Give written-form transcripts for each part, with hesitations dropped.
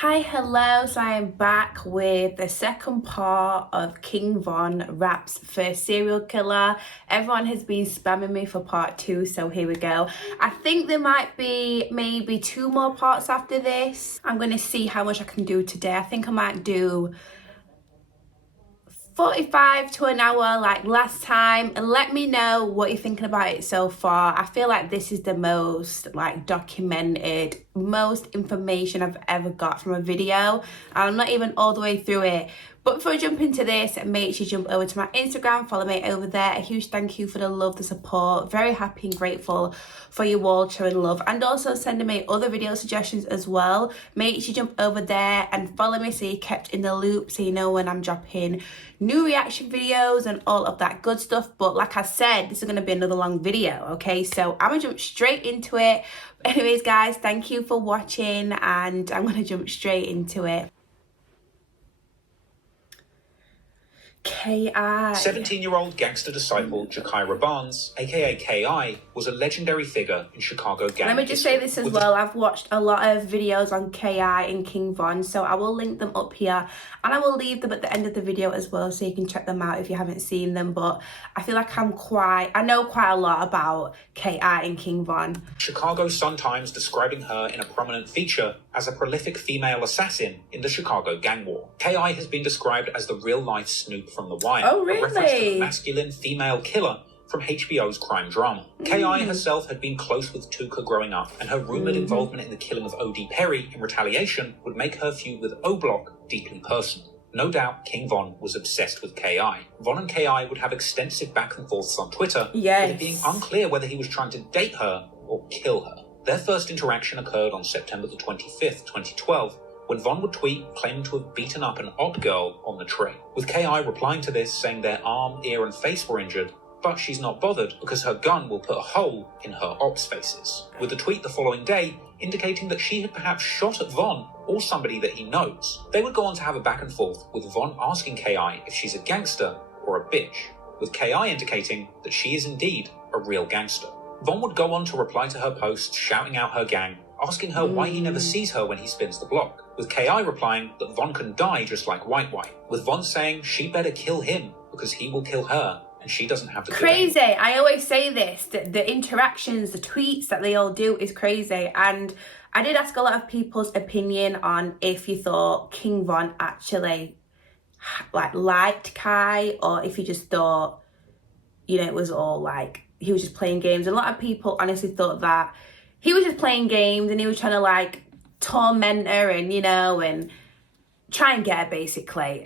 Hi, hello. So I am back with the second part of King Von Rap's first serial killer. Everyone has been spamming me for part 2, so here we go. I think there might be maybe 2 more parts after this. I'm going to see how much I can do today. I think I might do 45 to an hour like last time, and let me know what you're thinking about it so far. I feel like this is the most like documented, most information I've ever got from a video, and I'm not even all the way through it. But before I jump into this, make sure you jump over to my Instagram, follow me over there. A huge thank you for the love, the support. Very happy and grateful for you all showing love, and also sending me other video suggestions as well. Make sure you jump over there and follow me so you're kept in the loop, so you know when I'm dropping new reaction videos and all of that good stuff. But like I said, this is going to be another long video, okay? So I'm going to jump straight into it. Anyways, guys, thank you for watching, and I'm going to jump straight into it. K.I. 17-year-old gangster disciple Jakira Barnes, aka K.I., was a legendary figure in Chicago gang. Let me just say this as well. I've watched a lot of videos on K.I. and King Von, so I will link them up here, and I will leave them at the end of the video as well, so you can check them out if you haven't seen them. But I feel like I know quite a lot about K.I. and King Von. Chicago Sun-Times describing her in a prominent feature as a prolific female assassin in the Chicago gang war. K.I. has been described as the real-life Snoop from The Wire, oh, really? a reference to the masculine female killer from HBO's crime drama. K.I. herself had been close with Tuka growing up, and her rumoured involvement in the killing of O.D. Perry in retaliation would make her feud with O-Block deeply personal. No doubt King Von was obsessed with K.I. Von and K.I. would have extensive back and forths on Twitter, with it being unclear whether he was trying to date her or kill her. Their first interaction occurred on September the 25th, 2012, when Von would tweet claiming to have beaten up an odd girl on the train, with K.I. replying to this saying their arm, ear and face were injured, but she's not bothered because her gun will put a hole in her ops faces, with the tweet the following day indicating that she had perhaps shot at Von or somebody that he knows. They would go on to have a back and forth, with Von asking K.I. if she's a gangster or a bitch, with K.I. indicating that she is indeed a real gangster. Von would go on to reply to her posts shouting out her gang, asking her why he never sees her when he spins the block, with K.I. replying that Von can die just like White, with Von saying she better kill him because he will kill her and she doesn't have to. Crazy. I always say this, the interactions, the tweets that they all do is crazy. And I did ask a lot of people's opinion on if you thought King Von actually liked Kai, or if you just thought, it was all like he was just playing games. And a lot of people honestly thought that he was just playing games and he was trying to torment her and, and try and get her basically.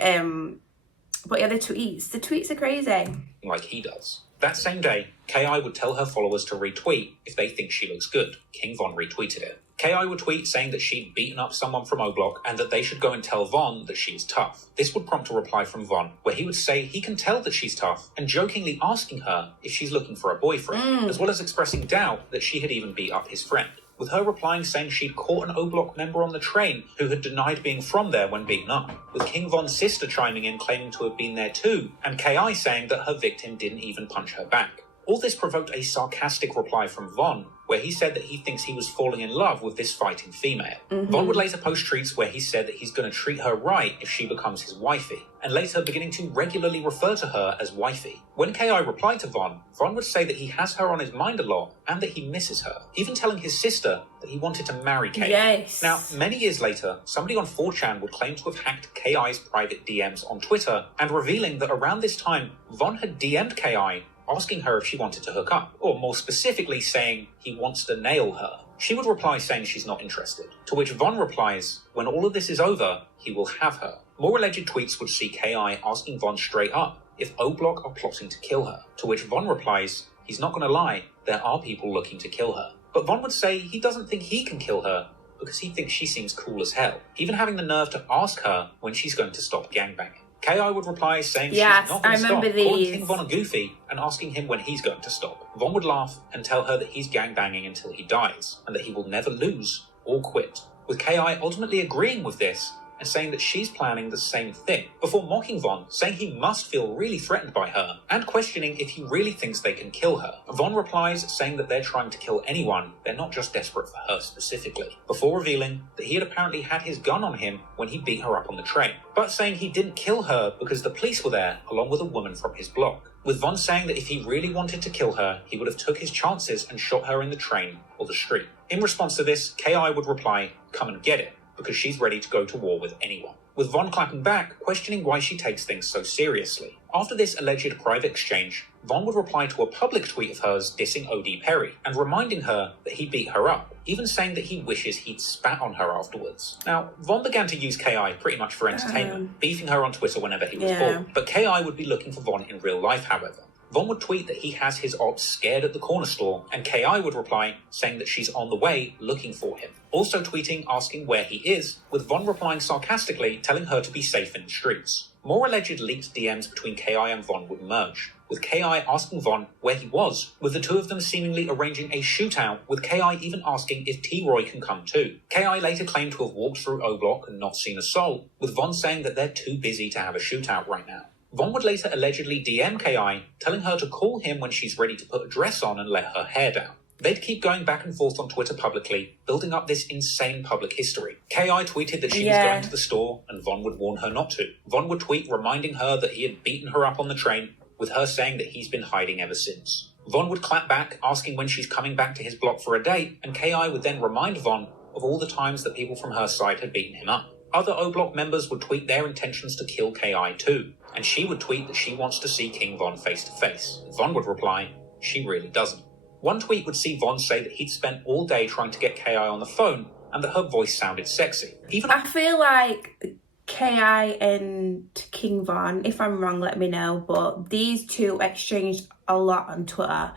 But yeah, the tweets are crazy. Like he does. That same day, K.I. would tell her followers to retweet if they think she looks good. King Von retweeted it. K.I. would tweet saying that she'd beaten up someone from O-Block and that they should go and tell Von that she's tough. This would prompt a reply from Von, where he would say he can tell that she's tough, and jokingly asking her if she's looking for a boyfriend, as well as expressing doubt that she had even beat up his friend, with her replying saying she'd caught an O-Block member on the train who had denied being from there when beaten up, with King Von's sister chiming in claiming to have been there too, and K.I. saying that her victim didn't even punch her back. All this provoked a sarcastic reply from Von, where he said that he thinks he was falling in love with this fighting female. Von would later post tweets where he said that he's going to treat her right if she becomes his wifey, and later beginning to regularly refer to her as wifey. When K.I. replied to Von, Von would say that he has her on his mind a lot and that he misses her, even telling his sister that he wanted to marry K.I. Yes. Now, many years later, somebody on 4chan would claim to have hacked K.I.'s private DMs on Twitter, and revealing that around this time, Von had DM'd K.I. asking her if she wanted to hook up, or more specifically saying he wants to nail her. She would reply saying she's not interested, to which Von replies, when all of this is over, he will have her. More alleged tweets would see K.I. asking Von straight up if O-Block are plotting to kill her, to which Von replies, he's not going to lie, there are people looking to kill her. But Von would say he doesn't think he can kill her because he thinks she seems cool as hell, even having the nerve to ask her when she's going to stop gangbanging. K.I. would reply saying she's not going to stop, calling King Von a goofy and asking him when he's going to stop. Von would laugh and tell her that he's gangbanging until he dies and that he will never lose or quit, with K.I. ultimately agreeing with this and saying that she's planning the same thing, before mocking Von, saying he must feel really threatened by her, and questioning if he really thinks they can kill her. Von replies saying that they're trying to kill anyone, they're not just desperate for her specifically, before revealing that he had apparently had his gun on him when he beat her up on the train, but saying he didn't kill her because the police were there along with a woman from his block, with Von saying that if he really wanted to kill her, he would have took his chances and shot her in the train or the street. In response to this, K.I. would reply, "Come and get it," because she's ready to go to war with anyone, with Von clapping back, questioning why she takes things so seriously. After this alleged private exchange, Von would reply to a public tweet of hers dissing O.D. Perry and reminding her that he beat her up, even saying that he wishes he'd spat on her afterwards. Now, Von began to use K.I. pretty much for entertainment, beefing her on Twitter whenever he was bored, but K.I. would be looking for Von in real life, however. Von would tweet that he has his ops scared at the corner store, and K.I. would reply saying that she's on the way looking for him. Also tweeting asking where he is, with Von replying sarcastically telling her to be safe in the streets. More alleged leaked DMs between K.I. and Von would emerge, with K.I. asking Von where he was, with the two of them seemingly arranging a shootout, with K.I. even asking if T-Roy can come too. K.I. later claimed to have walked through O-Block and not seen a soul, with Von saying that they're too busy to have a shootout right now. Von would later allegedly DM K.I., telling her to call him when she's ready to put a dress on and let her hair down. They'd keep going back and forth on Twitter publicly, building up this insane public history. K.I. tweeted that she was going to the store, and Von would warn her not to. Von would tweet reminding her that he had beaten her up on the train, with her saying that he's been hiding ever since. Von would clap back, asking when she's coming back to his block for a date, and K.I. would then remind Von of all the times that people from her side had beaten him up. Other O-Block members would tweet their intentions to kill K.I. too, and she would tweet that she wants to see King Von face to face. Von would reply, she really doesn't. One tweet would see Von say that he'd spent all day trying to get K.I. on the phone and that her voice sounded sexy. I feel like K.I. and King Von, if I'm wrong, let me know, but these two exchanged a lot on Twitter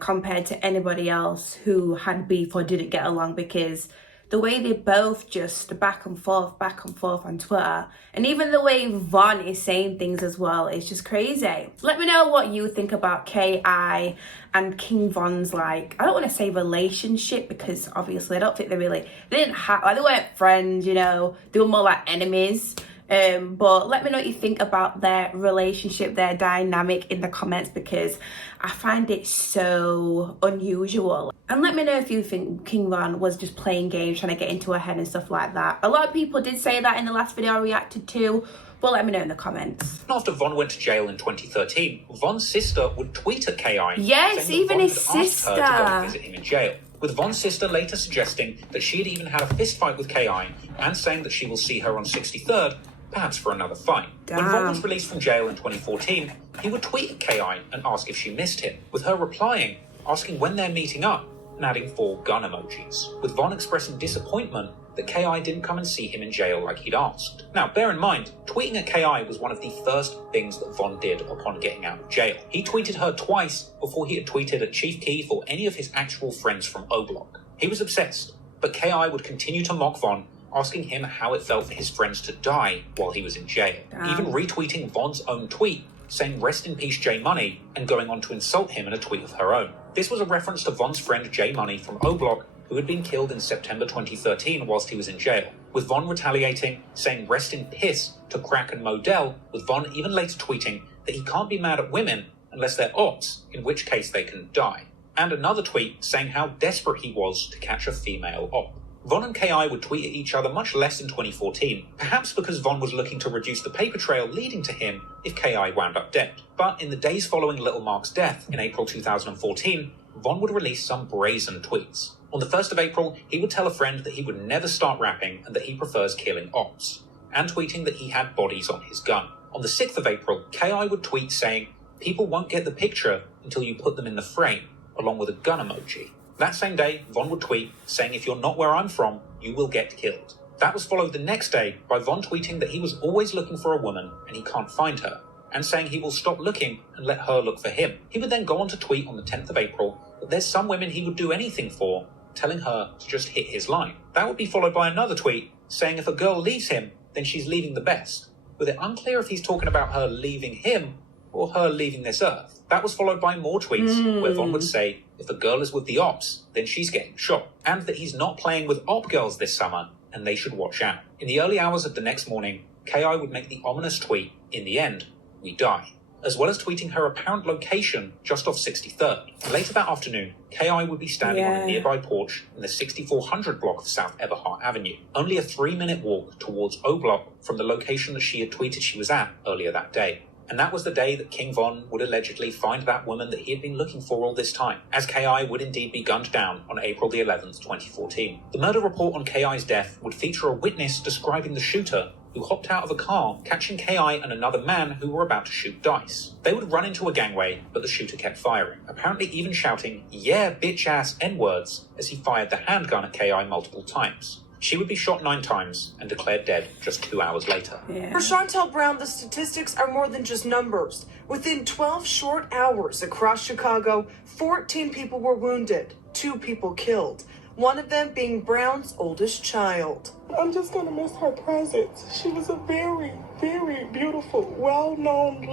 compared to anybody else who had beef or didn't get along, because the way they both just back and forth on Twitter, and even the way Von is saying things as well, is just crazy. Let me know what you think about K.I. and King Von's, like, I don't want to say relationship, because obviously I don't think they didn't have, like, they weren't friends, you know, they were more like enemies. But let me know what you think about their relationship, their dynamic in the comments, because I find it so unusual. And let me know if you think King Von was just playing games, trying to get into her head and stuff like that. A lot of people did say that in the last video I reacted to, but let me know in the comments. After Von went to jail in 2013, Von's sister would tweet at K.I. Yes, even his sister. Her to go and visit him in jail, with Von's sister later suggesting that she had even had a fist fight with K.I. and saying that she will see her on 63rd, perhaps for another fight. Damn. When Von was released from jail in 2014, he would tweet at K.I. and ask if she missed him, with her replying, asking when they're meeting up, and adding 4 gun emojis, with Von expressing disappointment that K.I. didn't come and see him in jail like he'd asked. Now, bear in mind, tweeting at K.I. was one of the first things that Von did upon getting out of jail. He tweeted her twice before he had tweeted at Chief Keef or any of his actual friends from O-Block. He was obsessed, but K.I. would continue to mock Von, asking him how it felt for his friends to die while he was in jail. Even retweeting Von's own tweet, saying rest in peace J Money, and going on to insult him in a tweet of her own. This was a reference to Von's friend J Money from O-Block, who had been killed in September 2013 whilst he was in jail, with Von retaliating, saying rest in piss to Crack and Modell, with Von even later tweeting that he can't be mad at women unless they're ops, in which case they can die. And another tweet saying how desperate he was to catch a female op. Von and K.I. would tweet at each other much less in 2014, perhaps because Von was looking to reduce the paper trail leading to him if K.I. wound up dead. But in the days following Little Mark's death in April 2014, Von would release some brazen tweets. On the 1st of April, he would tell a friend that he would never start rapping and that he prefers killing ops, and tweeting that he had bodies on his gun. On the 6th of April, K.I. would tweet saying, "People won't get the picture until you put them in the frame," along with a gun emoji. That same day, Von would tweet saying, "If you're not where I'm from, you will get killed." That was followed the next day by Von tweeting that he was always looking for a woman and he can't find her, and saying he will stop looking and let her look for him. He would then go on to tweet on the 10th of April that there's some women he would do anything for, telling her to just hit his line. That would be followed by another tweet saying if a girl leaves him, then she's leaving the best, with it unclear if he's talking about her leaving him or her leaving this earth. That was followed by more tweets where Von would say if a girl is with the ops, then she's getting shot, and that he's not playing with op girls this summer, and they should watch out. In the early hours of the next morning, KI would make the ominous tweet, "In the end, we die," as well as tweeting her apparent location just off 63rd. Later that afternoon, KI would be standing on a nearby porch in the 6400 block of South Eberhart Avenue, only a 3-minute walk towards O Block from the location that she had tweeted she was at earlier that day. And that was the day that King Von would allegedly find that woman that he had been looking for all this time, as KI would indeed be gunned down on April the 11th, 2014. The murder report on KI's death would feature a witness describing the shooter who hopped out of a car, catching KI and another man who were about to shoot dice. They would run into a gangway, but the shooter kept firing, apparently even shouting, "Yeah, bitch-ass N-words," as he fired the handgun at KI multiple times. She would be shot 9 times and declared dead just 2 hours later. For Chantel Brown, the statistics are more than just numbers. Within 12 short hours across Chicago, 14 people were wounded, 2 people killed, one of them being Brown's oldest child. I'm just going to miss her presence. She was a very, very beautiful, well-known,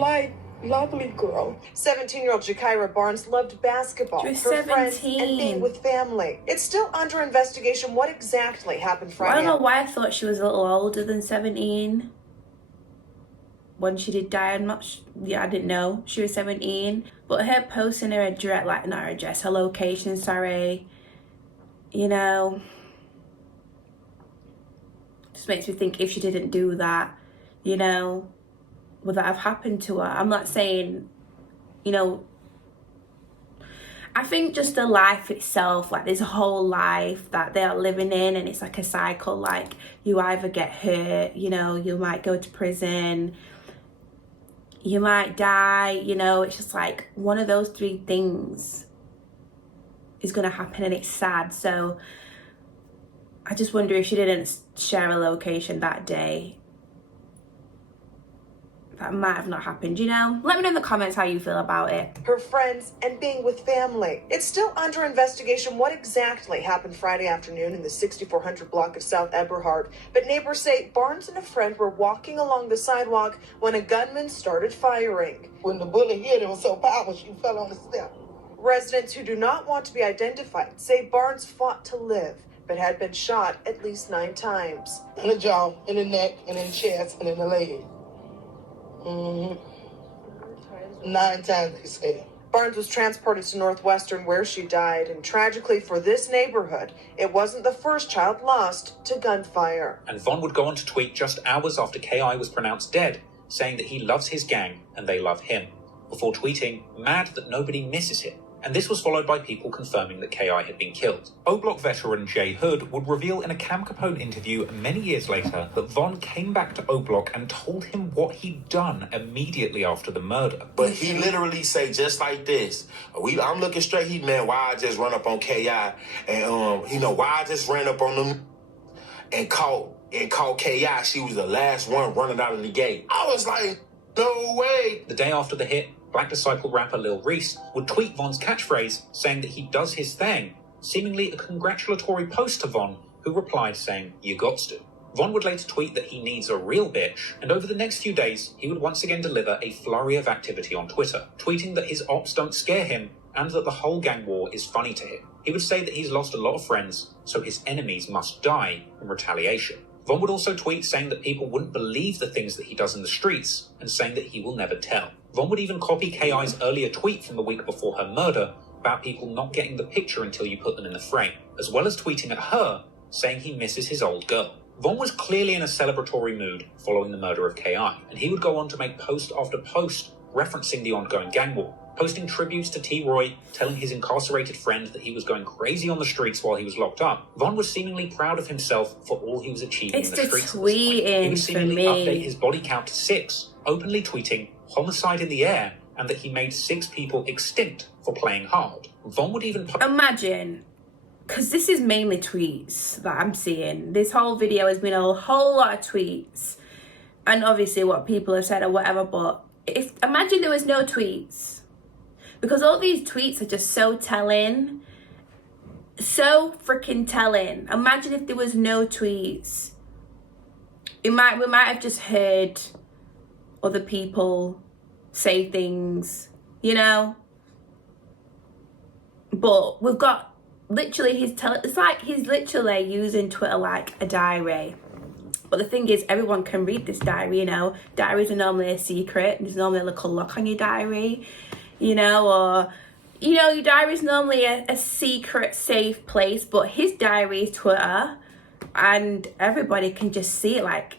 lovely girl. 17-year-old Jakira Barnes loved basketball, She was her friends, 17. and being with family. It's still under investigation what exactly happened I Friday. don't know why I thought she was a little older than 17. When she did die, I didn't know she was 17. But her posting her address, not her address, her location, sorry. You know, just makes me think if she didn't do that, you know, would that have happened to her? I'm not saying, you know, I think just the life itself, there's a whole life that they are living in, and it's like a cycle. You either get hurt, you know, you might go to prison, you might die, you know, it's just one of those 3 things is going to happen, and it's sad. So I just wonder if she didn't share a location that day, that might have not happened, you know? Let me know in the comments how you feel about it. Her friends, and being with family. It's still under investigation what exactly happened Friday afternoon in the 6400 block of South Eberhart. But neighbors say Barnes and a friend were walking along the sidewalk when a gunman started firing. When the bullet hit, it was so powerful, she fell on the step. Residents who do not want to be identified say Barnes fought to live, but had been shot at least 9 times. In the jaw, in the neck, and in the chest, and in the leg. 9 times, they say. Barnes was transported to Northwestern, where she died, and tragically for this neighborhood, it wasn't the first child lost to gunfire. And Von would go on to tweet just hours after KI was pronounced dead, saying that he loves his gang and they love him, before tweeting, "Mad that nobody misses him." And this was followed by people confirming that KI had been killed. O-Block veteran Jay Hood would reveal in a Cam Capone interview many years later that Von came back to O-Block and told him what he'd done immediately after the murder. But he literally say just like this, I'm looking straight, man, why I just run up on KI and, why I just ran up on them and caught KI. She was the last one running out of the gate. I was like, no way. The day after the hit, Black Disciple rapper Lil Reese would tweet Von's catchphrase saying that he does his thing, seemingly a congratulatory post to Von, who replied saying, "You gots to." Von would later tweet that he needs a real bitch, and over the next few days, he would once again deliver a flurry of activity on Twitter, tweeting that his ops don't scare him and that the whole gang war is funny to him. He would say that he's lost a lot of friends, so his enemies must die in retaliation. Von would also tweet saying that people wouldn't believe the things that he does in the streets, and saying that he will never tell. Von would even copy KI's earlier tweet from the week before her murder about people not getting the picture until you put them in the frame, as well as tweeting at her, saying he misses his old girl. Von was clearly in a celebratory mood following the murder of KI, and he would go on to make post after post referencing the ongoing gang war, posting tributes to T. Roy, telling his incarcerated friend that he was going crazy on the streets while he was locked up. Von was seemingly proud of himself for all he was achieving in the streets. He would seemingly update his body count to 6, openly tweeting homicide in the air, and that he made 6 people extinct for playing hard. Von would even imagine, because this is mainly tweets that I'm seeing. This whole video has been a whole lot of tweets, and obviously what people have said or whatever, but imagine there was no tweets. Because all these tweets are just so telling. So freaking telling. Imagine if there was no tweets. We might have just heard other people say things, you know. But we've got literally, it's like he's literally using Twitter like a diary. But the thing is, everyone can read this diary, you know. Diaries are normally a secret. There's normally a little lock on your diary, you know, or, you know, your diary is normally a secret, safe place. But his diary is Twitter, and everybody can just see it like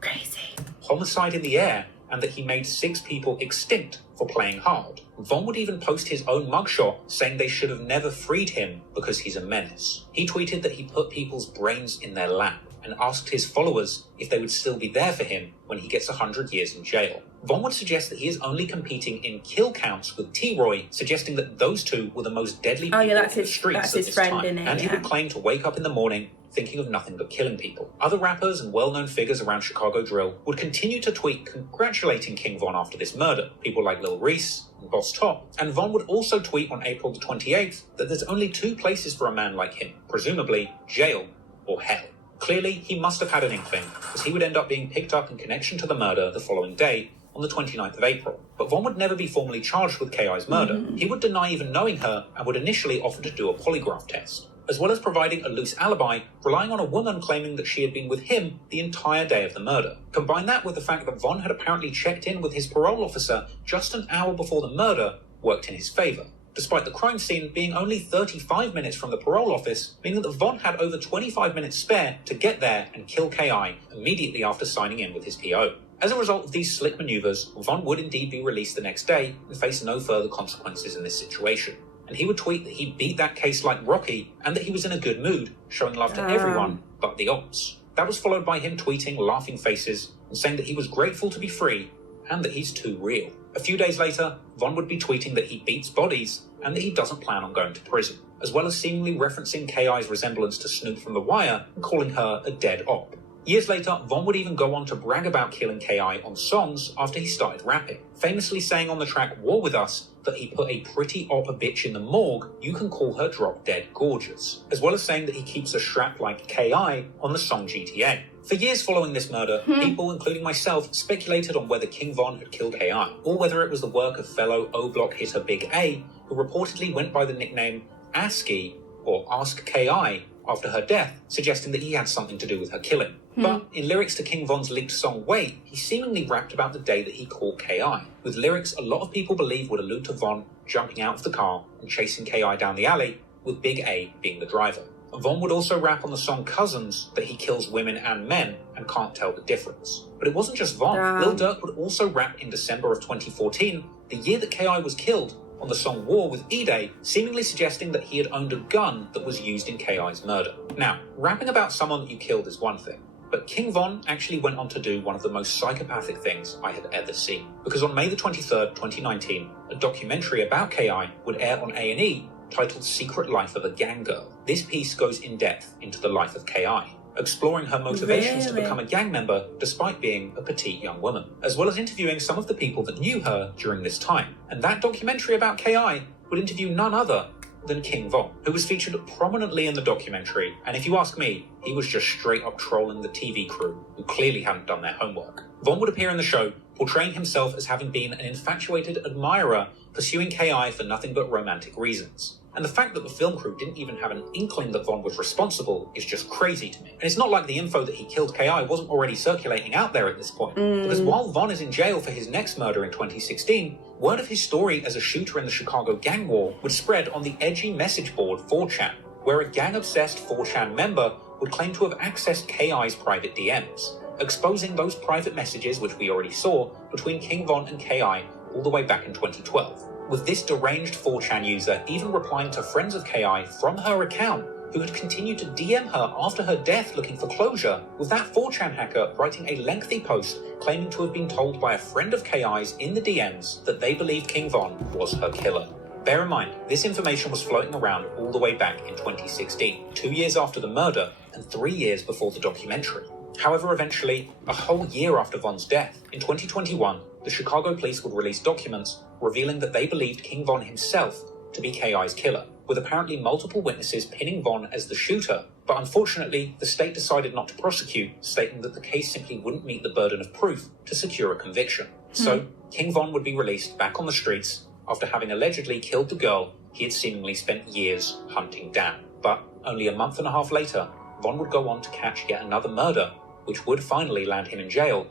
crazy. Homicide in the air, and that he made 6 people extinct for playing hard. Von would even post his own mugshot, saying they should have never freed him because he's a menace. He tweeted that he put people's brains in their lap, and asked his followers if they would still be there for him when he gets 100 years in jail. Von would suggest that he is only competing in kill counts with T-Roy, suggesting that those two were the most deadly people in the streets at this time. And he would claim to wake up in the morning thinking of nothing but killing people. Other rappers and well-known figures around Chicago drill would continue to tweet congratulating King Von after this murder, people like Lil Reese and Boss Top. And Von would also tweet on April the 28th that there's only 2 places for a man like him, presumably jail or hell. Clearly, he must have had an inkling, as he would end up being picked up in connection to the murder the following day, on the 29th of April. But Von would never be formally charged with K.I.'s murder. He would deny even knowing her and would initially offer to do a polygraph test, as well as providing a loose alibi, relying on a woman claiming that she had been with him the entire day of the murder. Combine that with the fact that Von had apparently checked in with his parole officer just an hour before the murder worked in his favour, despite the crime scene being only 35 minutes from the parole office, meaning that Von had over 25 minutes spare to get there and kill K.I. immediately after signing in with his PO. As a result of these slick manoeuvres, Von would indeed be released the next day and face no further consequences in this situation. And he would tweet that he beat that case like Rocky and that he was in a good mood, showing love to everyone but the ops. That was followed by him tweeting laughing faces and saying that he was grateful to be free and that he's too real. A few days later, Von would be tweeting that he beats bodies and that he doesn't plan on going to prison, as well as seemingly referencing K.I.'s resemblance to Snoop from The Wire and calling her a dead op. Years later, Von would even go on to brag about killing K.I. on songs after he started rapping, famously saying on the track War With Us that he put a pretty op bitch in the morgue, you can call her drop dead gorgeous, as well as saying that he keeps a strap like K.I. on the song GTA. For years following this murder, people, including myself, speculated on whether King Von had killed K.I., or whether it was the work of fellow O-Block hitter Big A, who reportedly went by the nickname ASCII, or Ask K.I., after her death, suggesting that he had something to do with her killing. But in lyrics to King Von's leaked song Wait, he seemingly rapped about the day that he caught K.I., with lyrics a lot of people believe would allude to Von jumping out of the car and chasing K.I. down the alley, with Big A being the driver. Von would also rap on the song Cousins that he kills women and men and can't tell the difference. But it wasn't just Von. Lil Durk would also rap in December of 2014, the year that K.I. was killed, on the song War with E-Day, seemingly suggesting that he had owned a gun that was used in K.I.'s murder. Now, rapping about someone that you killed is one thing, but King Von actually went on to do one of the most psychopathic things I had ever seen. Because on May the 23rd, 2019, a documentary about K.I. would air on A&E titled Secret Life of a Gang Girl. This piece goes in depth into the life of K.I., exploring her motivations to become a gang member despite being a petite young woman, as well as interviewing some of the people that knew her during this time. And that documentary about K.I. would interview none other than King Von, who was featured prominently in the documentary, and if you ask me, he was just straight up trolling the TV crew, who clearly hadn't done their homework. Von would appear in the show, portraying himself as having been an infatuated admirer, pursuing K.I. for nothing but romantic reasons. And the fact that the film crew didn't even have an inkling that Von was responsible is just crazy to me. And it's not like the info that he killed K.I. wasn't already circulating out there at this point. Because while Von is in jail for his next murder in 2016, word of his story as a shooter in the Chicago gang war would spread on the edgy message board 4chan, where a gang-obsessed 4chan member would claim to have accessed K.I.'s private DMs, exposing those private messages, which we already saw, between King Von and K.I. all the way back in 2012. With this deranged 4chan user even replying to friends of K.I. from her account, who had continued to DM her after her death looking for closure, with that 4chan hacker writing a lengthy post claiming to have been told by a friend of K.I.'s in the DMs that they believed King Von was her killer. Bear in mind, this information was floating around all the way back in 2016, 2 years after the murder and 3 years before the documentary. However, eventually, a whole year after Von's death, in 2021, the Chicago police would release documents revealing that they believed King Von himself to be K.I.'s killer, with apparently multiple witnesses pinning Von as the shooter. But unfortunately, the state decided not to prosecute, stating that the case simply wouldn't meet the burden of proof to secure a conviction. So, King Von would be released back on the streets after having allegedly killed the girl he had seemingly spent years hunting down. But only a month and a half later, Von would go on to catch yet another murder, which would finally land him in jail,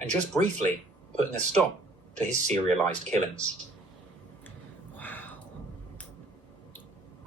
and just briefly putting a stop to his serialized killings.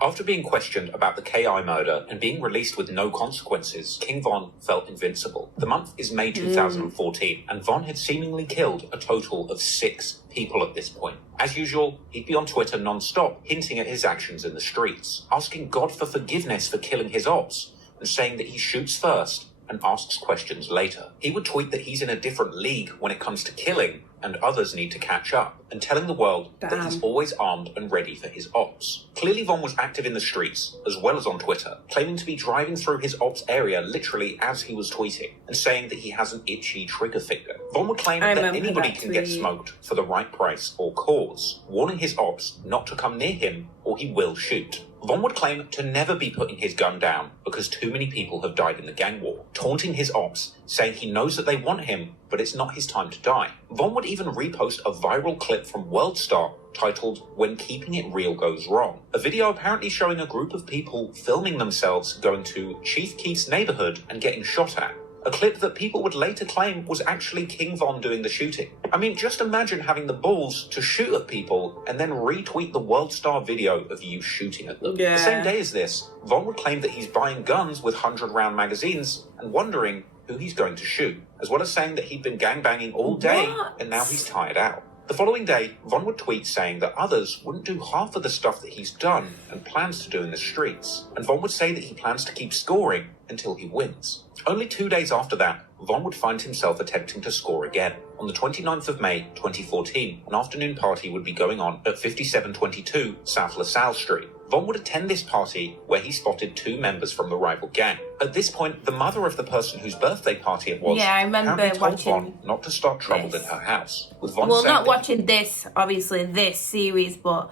After being questioned about the KI murder and being released with no consequences, King Von felt invincible. The month is May 2014, and Von had seemingly killed a total of 6 people at this point. As usual, he'd be on Twitter non-stop, hinting at his actions in the streets, asking God for forgiveness for killing his ops, and saying that he shoots first and asks questions later. He would tweet that he's in a different league when it comes to killing, and others need to catch up, and telling the world that he's always armed and ready for his ops. Clearly Von was active in the streets, as well as on Twitter, claiming to be driving through his ops area literally as he was tweeting, and saying that he has an itchy trigger finger. Von would claim that anybody can get smoked for the right price or cause, warning his ops not to come near him or he will shoot. Von would claim to never be putting his gun down because too many people have died in the gang war, taunting his ops, saying he knows that they want him, but it's not his time to die. Von would even repost a viral clip from WorldStar titled "When Keeping It Real Goes Wrong," a video apparently showing a group of people filming themselves going to Chief Keef's neighborhood and getting shot at. A clip that people would later claim was actually King Von doing the shooting. I mean, just imagine having the balls to shoot at people and then retweet the WorldStar video of you shooting at them. The same day as this, Von would claim that he's buying guns with 100-round magazines and wondering who he's going to shoot, as well as saying that he'd been gangbanging all day and now he's tired out. The following day, Von would tweet saying that others wouldn't do half of the stuff that he's done and plans to do in the streets, and Von would say that he plans to keep scoring until he wins. Only 2 days after that, Von would find himself attempting to score again. On the 29th of May, 2014, an afternoon party would be going on at 5722 South LaSalle Street. Von would attend this party where he spotted 2 members from the rival gang. At this point, the mother of the person whose birthday party it was I remember apparently told watching Von not to start trouble in her house. With Von well, saying not watching this, obviously, this series, but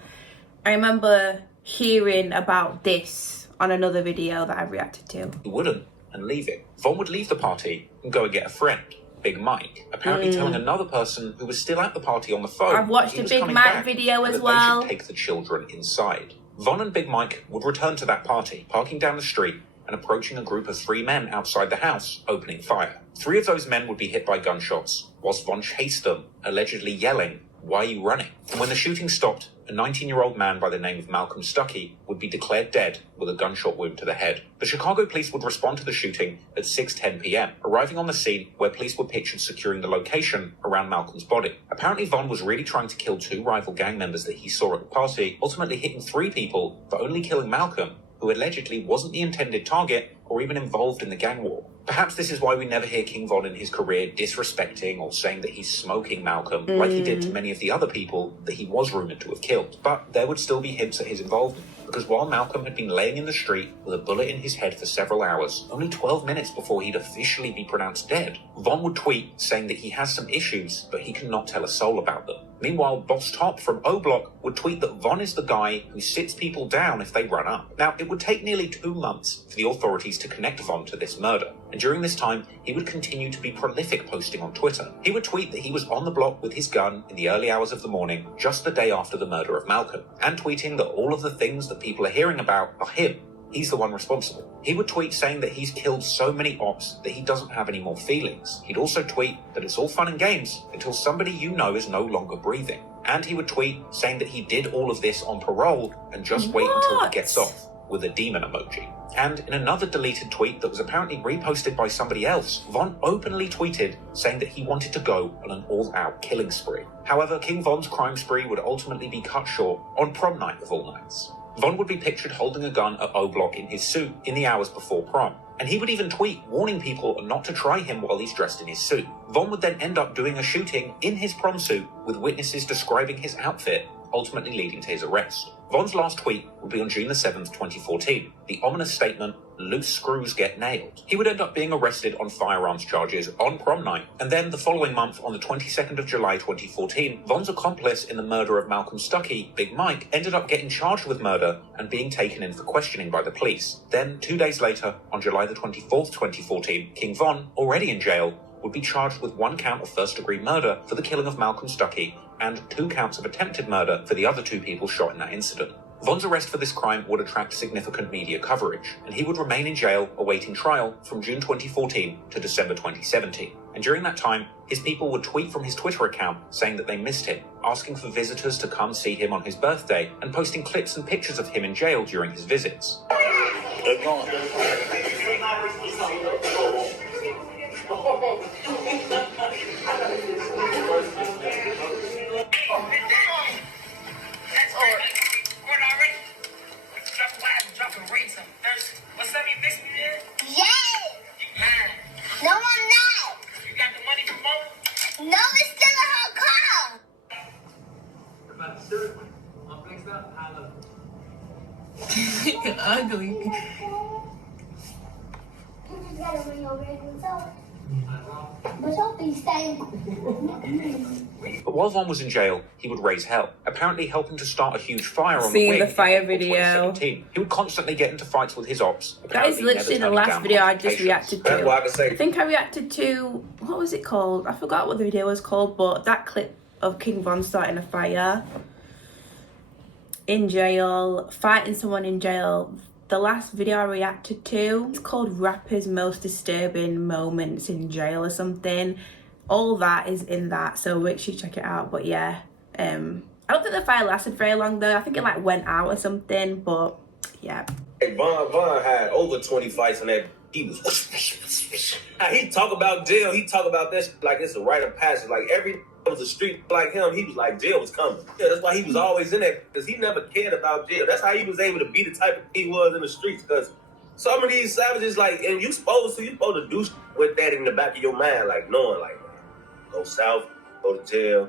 I remember hearing about this on another video that I reacted to. He wouldn't, and leave it. Von would leave the party and go and get a friend, Big Mike, apparently telling another person who was still at the party on the phone. I've watched the Big Mike video as well. They should take the children inside. Von and Big Mike would return to that party, parking down the street and approaching a group of 3 men outside the house, opening fire. 3 of those men would be hit by gunshots, whilst Von chased them, allegedly yelling, "Why are you running?" And when the shooting stopped, a 19-year-old man by the name of Malcolm Stuckey would be declared dead with a gunshot wound to the head. The Chicago police would respond to the shooting at 6:10 p.m., arriving on the scene where police were pictured securing the location around Malcolm's body. Apparently Von was really trying to kill 2 rival gang members that he saw at the party, ultimately hitting 3 people for only killing Malcolm, who allegedly wasn't the intended target or even involved in the gang war. Perhaps this is why we never hear King Von in his career disrespecting or saying that he's smoking Malcolm like he did to many of the other people that he was rumoured to have killed. But there would still be hints at his involvement, because while Malcolm had been laying in the street with a bullet in his head for several hours, only 12 minutes before he'd officially be pronounced dead, Von would tweet saying that he has some issues, but he cannot tell a soul about them. Meanwhile, Boss Top from O Block would tweet that Von is the guy who sits people down if they run up. Now, it would take nearly 2 months for the authorities to connect Von to this murder, and during this time, he would continue to be prolific posting on Twitter. He would tweet that he was on the block with his gun in the early hours of the morning, just the day after the murder of Malcolm, and tweeting that all of the things that people are hearing about are him. He's the one responsible. He would tweet saying that he's killed so many ops that he doesn't have any more feelings. He'd also tweet that it's all fun and games until somebody you know is no longer breathing. And he would tweet saying that he did all of this on parole and just wait until he gets off, with a demon emoji. And in another deleted tweet that was apparently reposted by somebody else, Von openly tweeted saying that he wanted to go on an all-out killing spree. However, King Von's crime spree would ultimately be cut short on prom night of all nights. Von would be pictured holding a gun at O Block in his suit in the hours before prom, and he would even tweet warning people not to try him while he's dressed in his suit. Von would then end up doing a shooting in his prom suit with witnesses describing his outfit, ultimately leading to his arrest. Von's last tweet would be on June the 7th, 2014, the ominous statement, "Loose screws get nailed." He would end up being arrested on firearms charges on prom night, and then the following month, on the 22nd of July 2014, Von's accomplice in the murder of Malcolm Stuckey, Big Mike, ended up getting charged with murder and being taken in for questioning by the police. Then, 2 days later, on July the 24th, 2014, King Von, already in jail, would be charged with 1 count of first-degree murder for the killing of Malcolm Stuckey and 2 counts of attempted murder for the other 2 people shot in that incident. Von's arrest for this crime would attract significant media coverage, and he would remain in jail awaiting trial from June 2014 to December 2017. And during that time, his people would tweet from his Twitter account saying that they missed him, asking for visitors to come see him on his birthday, and posting clips and pictures of him in jail during his visits. What's up, you miss me, man? Yeah. No, I'm not. You got the money from Mo? No, it's still in her car. What about the shirt? I'm fixed up. I love Ugly. You just gotta bring your regular soda. But don't be staying. But while Von was in jail, he would raise hell, apparently helping to start a huge fire on Seen the the wing fire in video. 2017. He would constantly get into fights with his ops. That is apparently literally never the turning last down video I just confrontations. reacted That's to. why I can say. I think I reacted to, what was it called? I forgot what the video was called, but that clip of King Von starting a fire in jail, fighting someone in jail. The last video I reacted to, it's called Rapper's Most Disturbing Moments in Jail or something. All that is in that, so make sure you check it out. But yeah, I don't think the fire lasted very long though. I think it like went out or something, but yeah. Hey, Von had over 20 fights in that. He was. He talk about jail. He talk about that shit like it's a rite of passage. Like every was a street like him. He was like jail was coming. Yeah, that's why he was always in there because he never cared about jail. That's how he was able to be the type of he was in the streets. Because some of these savages, like, and you supposed to do shit with that in the back of your mind, like knowing, like, go south, go to jail.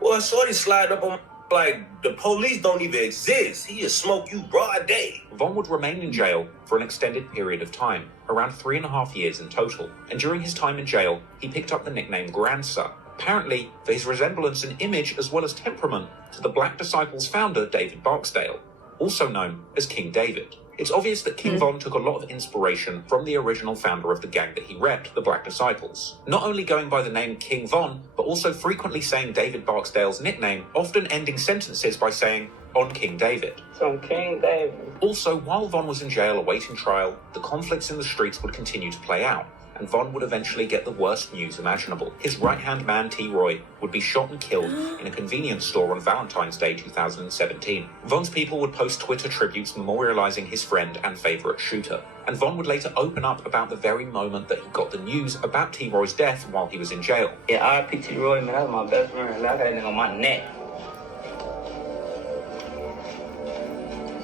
Well, shorty sliding up on. Like, the police don't even exist. He'll smoke you broad day. Von would remain in jail for an extended period of time, around 3.5 years in total. And during his time in jail, he picked up the nickname Grandson, apparently for his resemblance in image as well as temperament to the Black Disciples founder David Barksdale, also known as King David. It's obvious that King Von took a lot of inspiration from the original founder of the gang that he repped, the Black Disciples. Not only going by the name King Von, but also frequently saying David Barksdale's nickname, often ending sentences by saying, "on King David." So King David. Also, while Von was in jail awaiting trial, the conflicts in the streets would continue to play out, and Von would eventually get the worst news imaginable. His right-hand man, T. Roy, would be shot and killed in a convenience store on Valentine's Day 2017. Von's people would post Twitter tributes memorializing his friend and favorite shooter. And Von would later open up about the very moment that he got the news about T. Roy's death while he was in jail. Yeah, R.I.P. T. Roy, man, that was my best friend. I got that nigga on my neck.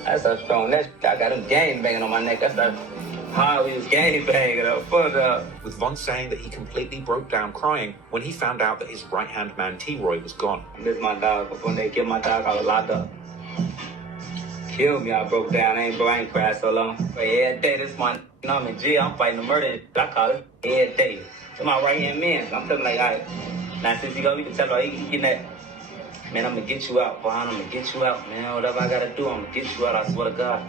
That's how strong that I got him gang banging on my neck. That's how he was gang banging up. With Von saying that he completely broke down crying when he found out that his right-hand man T. Roy was gone. I miss my dog, but when they killed my dog, I was locked up. Killed me, I broke down. I ain't cried so long. But every day, this my, you know, I'm in jail, I'm fighting the murder. I call it every day. It's my right-hand man. I'm telling like, all right, now since you go, you can tell her, he getting that. Man, I'm gonna get you out, Von. I'm gonna get you out, man. Whatever I gotta do, I'm gonna get you out, I swear to God.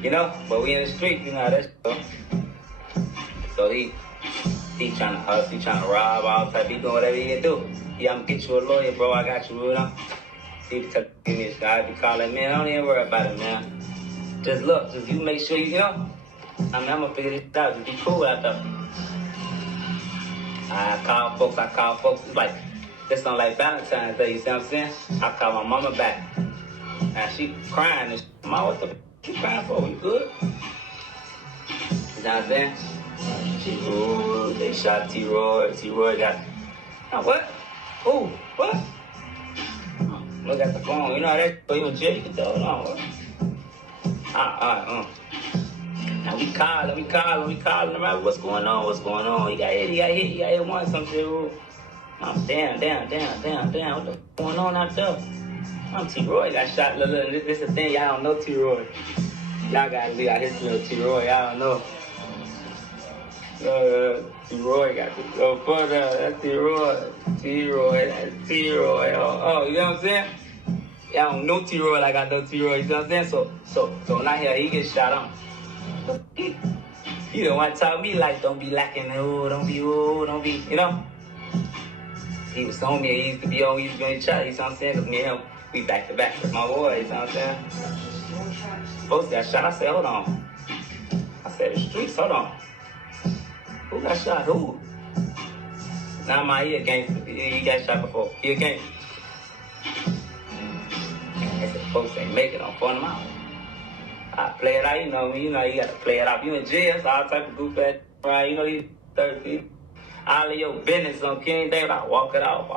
You know? But we in the street, you know how that shit go. So he trying to hustle, he trying to rob, all type. He doing whatever he can do. Yeah, I'm gonna get you a lawyer, bro. I got you, you know? See, give me a shot. Be calling, man. Don't even worry about it, man. Just look, just you make sure you know. I mean, I'm gonna figure this out. Just be cool out there. I call folks. It's like, this on like Valentine's Day, you see what I'm saying? I call my mama back. And she crying and Mom, what the f*** you crying for? You good? You know what I'm saying? She, ooh, they shot T-Roy. T-Roy got, oh, what? Ooh, what? Oh, look at the phone. You know how that, you in jail, you can tell it on. What? Now we calling him out. What's going on? He got hit once, some shit. I'm damn. What the f*** going on out there? I'm T-Roy. Got shot. Look, this is the thing. Y'all don't know T-Roy. Y'all gotta leave out history of T-Roy. Y'all don't know. T-Roy got to go further. That's T-Roy. That's T-Roy. Oh, you know what I'm saying? Y'all don't know T-Roy like I know T-Roy. You know what I'm saying? So when I hear he gets shot on, you don't want to tell me like, don't be lacking. Don't be, you know? He was on me, he used to be on each other, you know what I'm saying? Because me and him, we back to back with my boy, you know what I'm saying? Folks got shot. I said, hold on. I said, the streets, hold on. Who got shot? Who? Nah, he a gangster. He got shot before. He a gangster. I said, folks ain't make it. I'm pulling them out. I play it out, you know me. You know, you got to play it out. You in jail, so all type of goof ass, right? You know, you 30. All of your business on King David, I walk it off.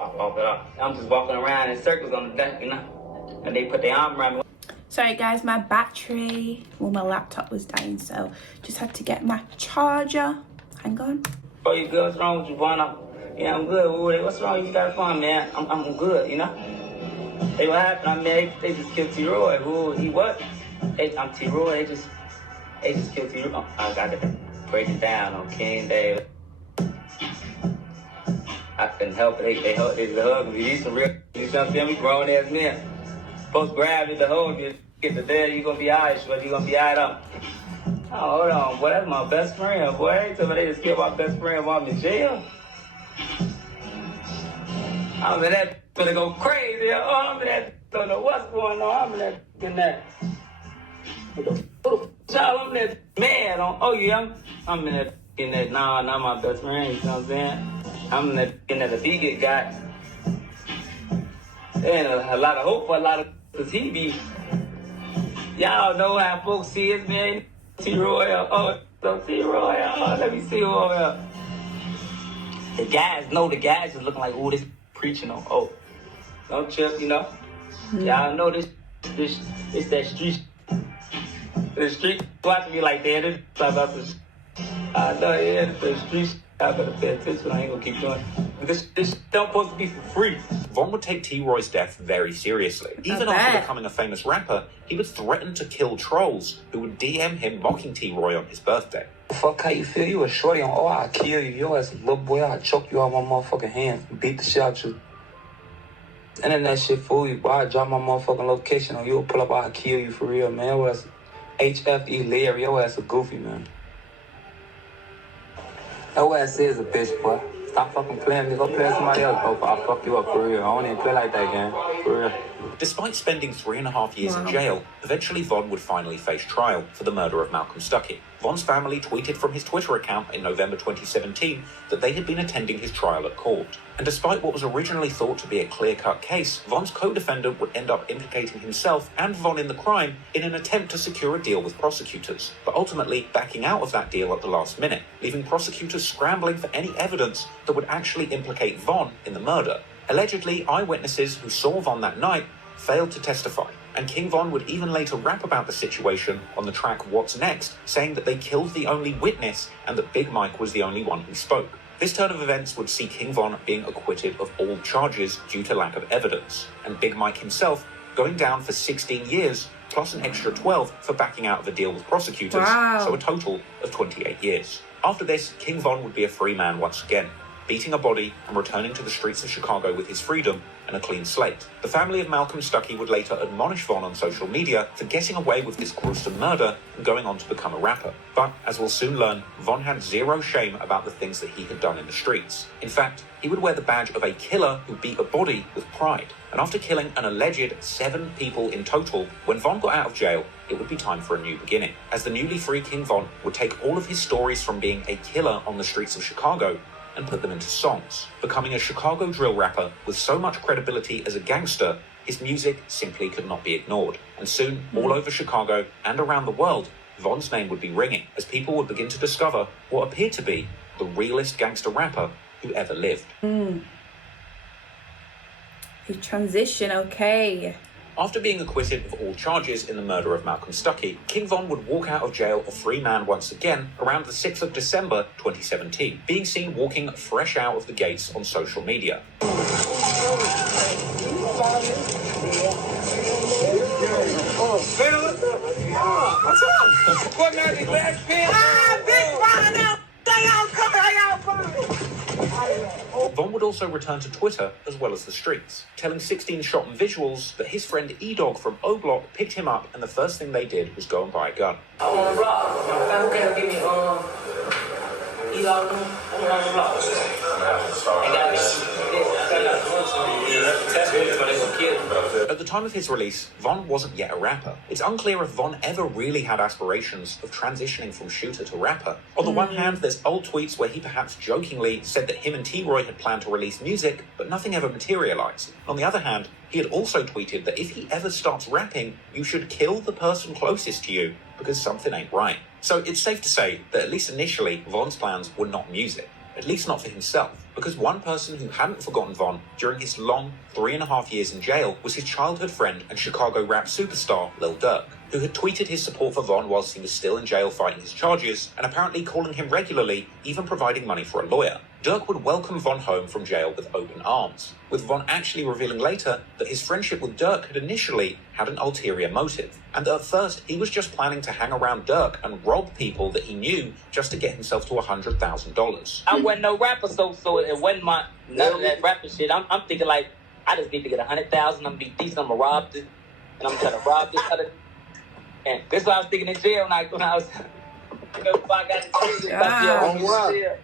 I'm just walking around in circles on the deck, you know? And they put their arm around me. Sorry guys, my battery, well, my laptop was dying, so just had to get my charger. Hang on. Oh, you good? What's wrong with you, Vaughn? Yeah, I'm good. What's wrong? You got fun, man. I'm good, you know? Hey, what happened? I mean, they just killed T-Roy. Who? He what? I'm T-Roy. They just killed T-Roy. Oh, I got to break it down on King David. I couldn't help it. They hug me. These some real, you know what I'm saying? We grown ass men. Supposed to grab you to hold you. Get the dead, you gonna be alright, but you gonna be alright up. Oh, hold on, boy, that's my best friend, boy. Tell me they just killed my best friend while I'm in jail. I'm in that gonna go crazy. Oh, I'm in that, don't know what's going on. I'm in that, in that. Child, I'm in that mad on. Oh, yeah, I'm in that, nah, not my best friend, you know what I'm saying? I'm in that if he get got. And a lot of hope for a lot of, cause he be, y'all know how folks see it, man. T-Roy, so T-Roy, let me see who over here. The guys just looking like, ooh, this preaching on, oh, don't trip, you know. Y'all know this, it's that street. The street watching me like that. This talk about this. I know, yeah, the street. I better pay attention. I ain't gonna keep doing it. This don't supposed to be for free. Von would take T-Roy's death very seriously. Even after becoming a famous rapper, he would threaten to kill trolls who would DM him mocking T-Roy on his birthday. Fuck how you feel? You a shorty on, oh, I'll kill you. Yo, as a little boy, I'll choke you out my motherfucking hands. Beat the shit out you. And then that shit fool you, boy. I drop my motherfucking location on you. Pull up, I'll kill you for real, man. Yo, ass HFE Larry. Yo, ass a goofy, man. Yo, ass is a bitch, boy. Stop fucking playing me. Go play with somebody else, bro. I'll fuck you up for real. I don't even play like that, gang. For real. Despite spending 3.5 years in jail, eventually Von would finally face trial for the murder of Malcolm Stuckey. Von's family tweeted from his Twitter account in November 2017 that they had been attending his trial at court. And despite what was originally thought to be a clear-cut case, Von's co-defendant would end up implicating himself and Von in the crime in an attempt to secure a deal with prosecutors, but ultimately backing out of that deal at the last minute, leaving prosecutors scrambling for any evidence that would actually implicate Von in the murder. Allegedly, eyewitnesses who saw Von that night failed to testify, and King Von would even later rap about the situation on the track What's Next, saying that they killed the only witness and that Big Mike was the only one who spoke. This turn of events would see King Von being acquitted of all charges due to lack of evidence, and Big Mike himself going down for 16 years, plus an extra 12 for backing out of a deal with prosecutors, so a total of 28 years. After this, King Von would be a free man once again, beating a body and returning to the streets of Chicago with his freedom and a clean slate. The family of Malcolm Stuckey would later admonish Von on social media for getting away with this gruesome murder and going on to become a rapper. But, as we'll soon learn, Von had zero shame about the things that he had done in the streets. In fact, he would wear the badge of a killer who beat a body with pride. And after killing an alleged 7 people in total, when Von got out of jail, it would be time for a new beginning, as the newly free King Von would take all of his stories from being a killer on the streets of Chicago and put them into songs. Becoming a Chicago drill rapper with so much credibility as a gangster, his music simply could not be ignored. And soon, all over Chicago and around the world, Von's name would be ringing as people would begin to discover what appeared to be the realest gangster rapper who ever lived. His transition, okay. After being acquitted of all charges in the murder of Malcolm Stuckey, King Von would walk out of jail a free man once again around the 6th of December 2017, being seen walking fresh out of the gates on social media. Von would also return to Twitter as well as the streets, telling 16 Shot and Visuals that his friend E-Dog from O-Block picked him up and the first thing they did was go and buy a gun. I want to rock. My family give me E-Dog. I want to rock. And got me. That's what they gonna kill. At the time of his release, Von wasn't yet a rapper. It's unclear if Von ever really had aspirations of transitioning from shooter to rapper. On the one hand, there's old tweets where he perhaps jokingly said that him and T-Roy had planned to release music, but nothing ever materialized. On the other hand, he had also tweeted that if he ever starts rapping, you should kill the person closest to you, because something ain't right. So it's safe to say that at least initially, Von's plans were not music. At least not for himself, because one person who hadn't forgotten Von during his long 3.5 years in jail was his childhood friend and Chicago rap superstar Lil Durk, who had tweeted his support for Von whilst he was still in jail fighting his charges, and apparently calling him regularly, even providing money for a lawyer. Durk would welcome Von home from jail with open arms, with Von actually revealing later that his friendship with Durk had initially had an ulterior motive, and that at first he was just planning to hang around Durk and rob people that he knew just to get himself to $100,000. I wasn't no rapper, so it wasn't none of that rapper shit. I'm thinking like, I just need to get $100,000. I'm gonna be decent. I'm gonna rob this, and I'm trying to rob this other. And this is what I was thinking in jail when I was. If I got in jail,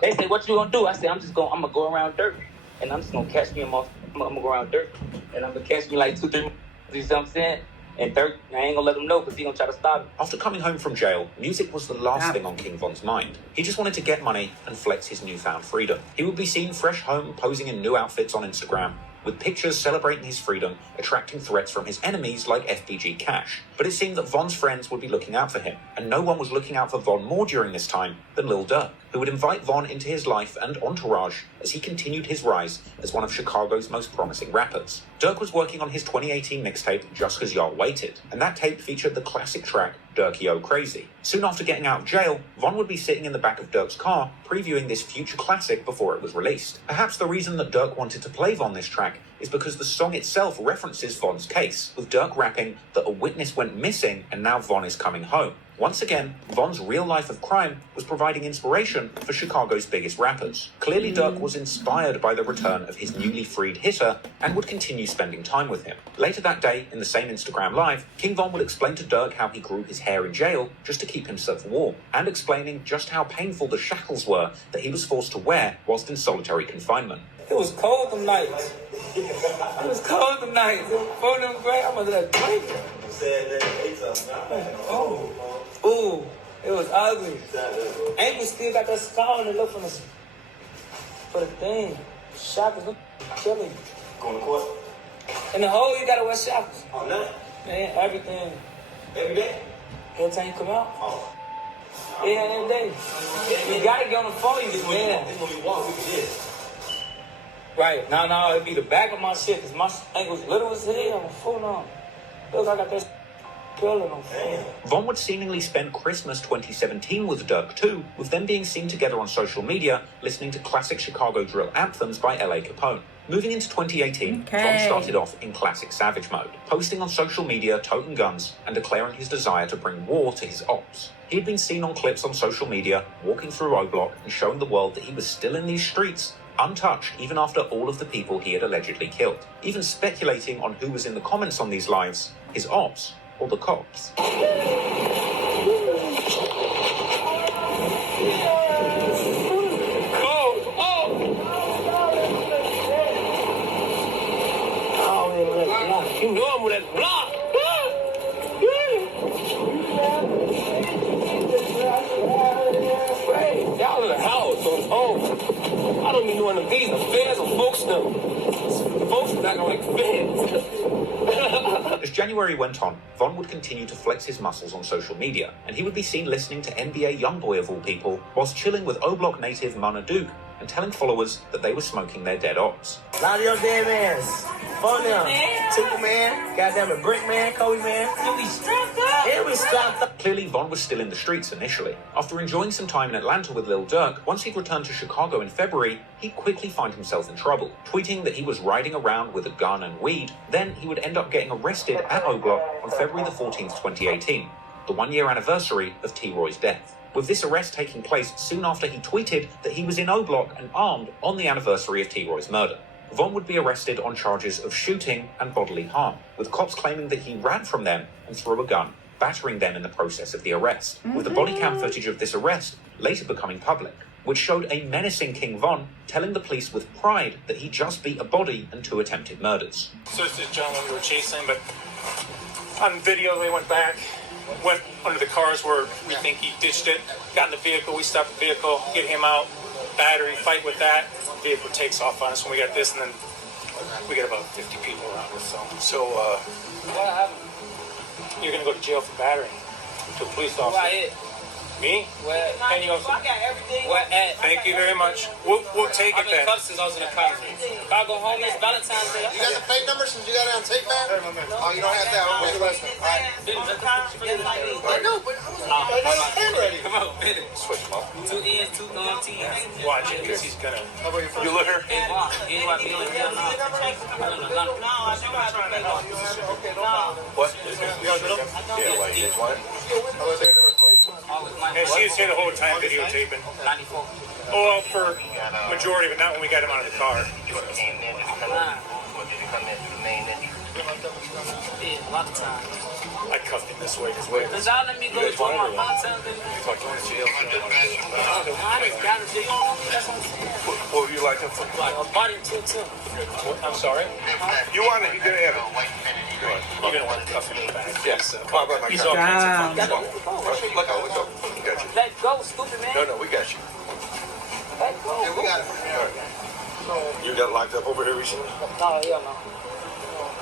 they say, "What you gonna do?" I said, I'm gonna go around Dirk, and I'm just gonna catch me I'm gonna go around Dirk, and I'm gonna catch me like 2-3. You know what I'm saying? And Dirk, I ain't gonna let him know because he gonna try to stop me. After coming home from jail, music was the last thing on King Von's mind. He just wanted to get money and flex his newfound freedom. He would be seen fresh home, posing in new outfits on Instagram, with pictures celebrating his freedom, attracting threats from his enemies like FBG Cash. But it seemed that Von's friends would be looking out for him, and no one was looking out for Von more during this time than Lil Durk, who would invite Von into his life and entourage as he continued his rise as one of Chicago's most promising rappers. Durk was working on his 2018 mixtape Just 'Cause Y'all Waited, and that tape featured the classic track Durky-O Crazy. Soon after getting out of jail, Von would be sitting in the back of Durk's car, previewing this future classic before it was released. Perhaps the reason that Durk wanted to play Von this track is because the song itself references Von's case, with Durk rapping that a witness went missing and now Von is coming home. Once again, Von's real life of crime was providing inspiration for Chicago's biggest rappers. Clearly, Durk was inspired by the return of his newly freed hitter and would continue spending time with him. Later that day, in the same Instagram Live, King Von would explain to Durk how he grew his hair in jail just to keep himself warm, and explaining just how painful the shackles were that he was forced to wear whilst in solitary confinement. It was cold them nights. It was cold them nights. For them great, I'm under that blanket. Ooh, it was ugly. Ankle still got that scar on it. Look for the thing. Shackles, look killing. Going to court? In the hole, you gotta wear shackles. Oh, no. Man, everything. Every day? Every time you come out. Oh. Yeah, every day. You gotta get on the phone, you just man. It's when we walk, we can get. Right. No, it'd be the back of my shit, because my ankle's little as hell. I'm full on. Look, I got that killing them. Von would seemingly spend Christmas 2017 with Durk too, with them being seen together on social media, listening to classic Chicago drill anthems by L.A. Capone. Moving into 2018, Von started off in classic savage mode, posting on social media, toting guns, and declaring his desire to bring war to his ops. He had been seen on clips on social media, walking through O-Block and showing the world that he was still in these streets, untouched even after all of the people he had allegedly killed. Even speculating on who was in the comments on these lives, his ops or the cops. You know I'm with that block. Y'all in the house, so it's home. I don't even know one of these affairs or folks know. Folks are not gonna like fans. As January went on, Von would continue to flex his muscles on social media, and he would be seen listening to NBA Youngboy of all people, whilst chilling with O-Block native Mona Duke, and telling followers that they were smoking their dead ops. A lot of your dead mans. Phone them. Tickle man, goddamn it, Brick man, Kobe man. You be strapped up. Yeah, we strapped up. Clearly, Von was still in the streets initially. After enjoying some time in Atlanta with Lil Durk, once he'd returned to Chicago in February, he'd quickly find himself in trouble, tweeting that he was riding around with a gun and weed. Then he would end up getting arrested at O-Block on February the 14th, 2018, the one-year anniversary of T-Roy's death. With this arrest taking place soon after he tweeted that he was in O-Block and armed on the anniversary of T-Roy's murder. Von would be arrested on charges of shooting and bodily harm, with cops claiming that he ran from them and threw a gun, battering them in the process of the arrest, with the body cam footage of this arrest later becoming public. which showed a menacing King Von telling the police with pride that he just beat a body and 2 attempted murders. So it's this gentleman we were chasing, but on video we went back, went under the cars where we think he ditched it, got in the vehicle, we stopped the vehicle, get him out, battery, fight with that, vehicle takes off on us when we got this, and then we got about 50 people around us. So what happened? You're gonna go to jail for battery to a police officer. Right here. Me? Where? And you also. I got everything. Where at? Thank you very much. We'll take it I've been back. cuffed since I was in the car. If I go home this Valentine's Day. You got the plate number since you got it on tape, man? Oh, you don't have that. Okay, listen. All right. I know, but I got a pen ready. Come on, finish. Switch them up. 2 N's, 2 T's. Watch it, because he's gonna. How about You look her? Hey, Vaughn, you know what I mean? What? Yeah, like this one. And she was here the whole time videotaping. 94. Oh, for majority, but not when we got him out of the car. Yeah, a lot of time. I cuffed him this way. Cause y'all let me go to my Valentine's Day. You thought you went to jail. I just got it. You don't know me. That's what I'm saying. What would you like him for? Like a body too. I'm sorry? You want it, you didn't have it. You're going to want to cuff him in the back. Yes. He's all kinds of fun. Look out. We got you. Let go, stupid man. No, we got you. Let go. Yeah, we got it. You got locked up over here recently? No, hell no.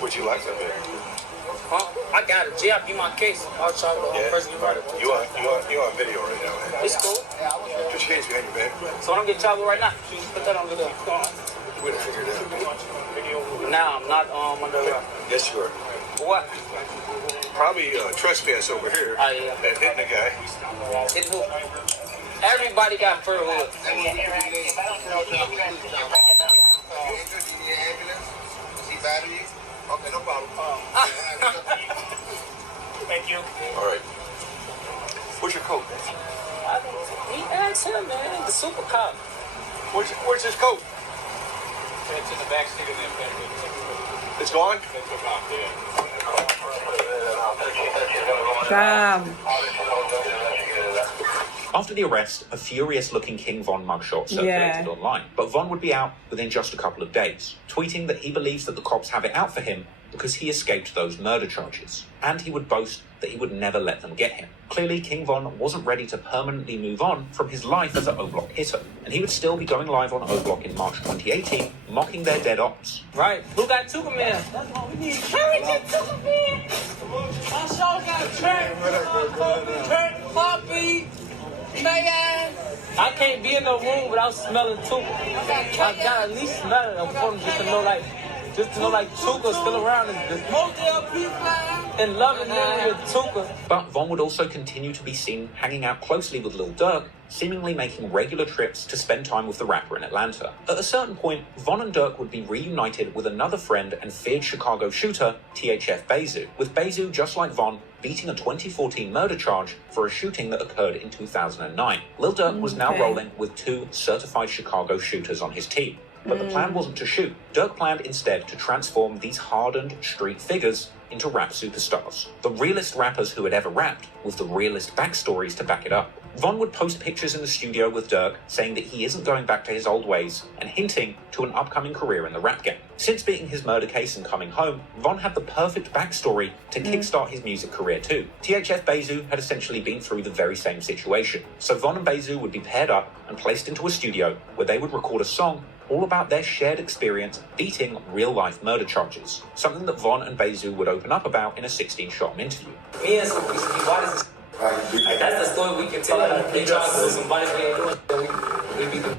What you locked up here? Huh? I got it. JP my case. I'll try to person you right. You on video right now, man. It's cool. Put your hands behind your back. So I don't get travel right now. Put that on video. We're gonna figure it out. Now I'm not under arrest. Yes, you are. What? Probably trespass over here. Oh, yeah. And hitting a guy. Hit who? Everybody got fur hood. Okay, no problem. Thank you. All right. Where's your coat? He asked him, man. The super cop. Where's his coat? It's in the back seat of the It's gone? Damn. After the arrest, a furious-looking King Von mugshot circulated online, but Von would be out within just a couple of days, tweeting that he believes that the cops have it out for him because he escaped those murder charges, and he would boast that he would never let them get him. Clearly, King Von wasn't ready to permanently move on from his life as an O-Block hitter, and he would still be going live on O-Block in March 2018, mocking their dead ops. Right. Who got Tuka Man? That's what we need. Hurry, get Tuka Man! My show got Turk, Poppy, man. I can't be in no room without smelling Tuka. I gotta at least smell it for just to know like Tuka's still around and loving them with Tuka. But Von would also continue to be seen hanging out closely with Lil Durk, seemingly making regular trips to spend time with the rapper in Atlanta. At a certain point, Von and Durk would be reunited with another friend and feared Chicago shooter, THF Bezu, with Bezu, just like Von, beating a 2014 murder charge for a shooting that occurred in 2009. Lil Durk was now rolling with 2 certified Chicago shooters on his team. But the plan wasn't to shoot. Durk planned instead to transform these hardened street figures into rap superstars. The realest rappers who had ever rapped, with the realest backstories to back it up. Von would post pictures in the studio with Durk, saying that he isn't going back to his old ways, and hinting to an upcoming career in the rap game. Since beating his murder case and coming home, Von had the perfect backstory to kickstart his music career too. THF Bezu had essentially been through the very same situation, so Von and Bezu would be paired up and placed into a studio where they would record a song all about their shared experience beating real-life murder charges, something that Von and Bezu would open up about in a 16-shot interview. Me and some why does this like that's the story we can tell. They try to do somebody we beat them.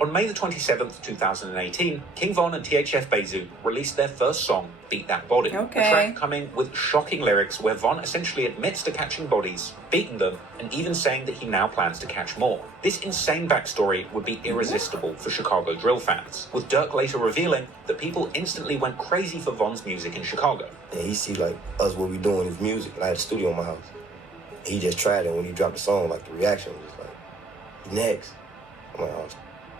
On May the 27th, 2018, King Von and THF Bezu released their first song, Beat That Body. A track coming with shocking lyrics where Von essentially admits to catching bodies, beating them, and even saying that he now plans to catch more. This insane backstory would be irresistible for Chicago drill fans, with Durk later revealing that people instantly went crazy for Von's music in Chicago. And he see like us what we doing his music, and I had a studio in my house. He just tried it. When he dropped the song, like the reaction was just like, next. I'm like, oh,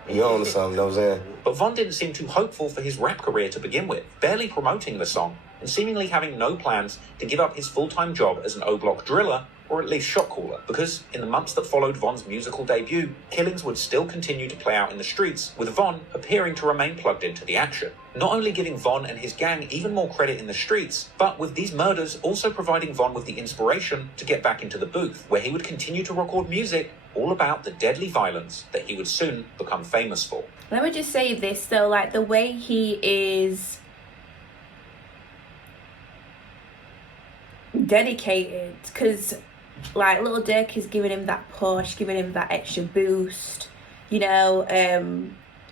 you on to something, you know what I'm saying? But Von didn't seem too hopeful for his rap career to begin with, barely promoting the song, and seemingly having no plans to give up his full-time job as an O-Block driller or at least shot caller, because in the months that followed Von's musical debut, killings would still continue to play out in the streets, with Von appearing to remain plugged into the action. Not only giving Von and his gang even more credit in the streets, but with these murders also providing Von with the inspiration to get back into the booth, where he would continue to record music all about the deadly violence that he would soon become famous for. Let me just say this though, like the way he is dedicated, because like Little Dirk is giving him that push, giving him that extra boost, you know,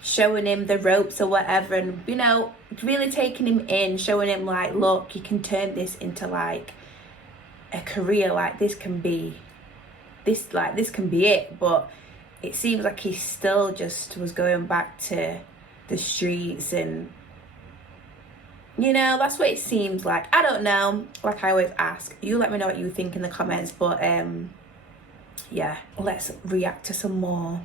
showing him the ropes or whatever, and you know, really taking him in, showing him like, look, you can turn this into like a career, like this can be it. But it seems like he still just was going back to the streets, and you know, that's what it seems like. I don't know, like I always ask, you let me know what you think in the comments. But yeah, let's react to some more.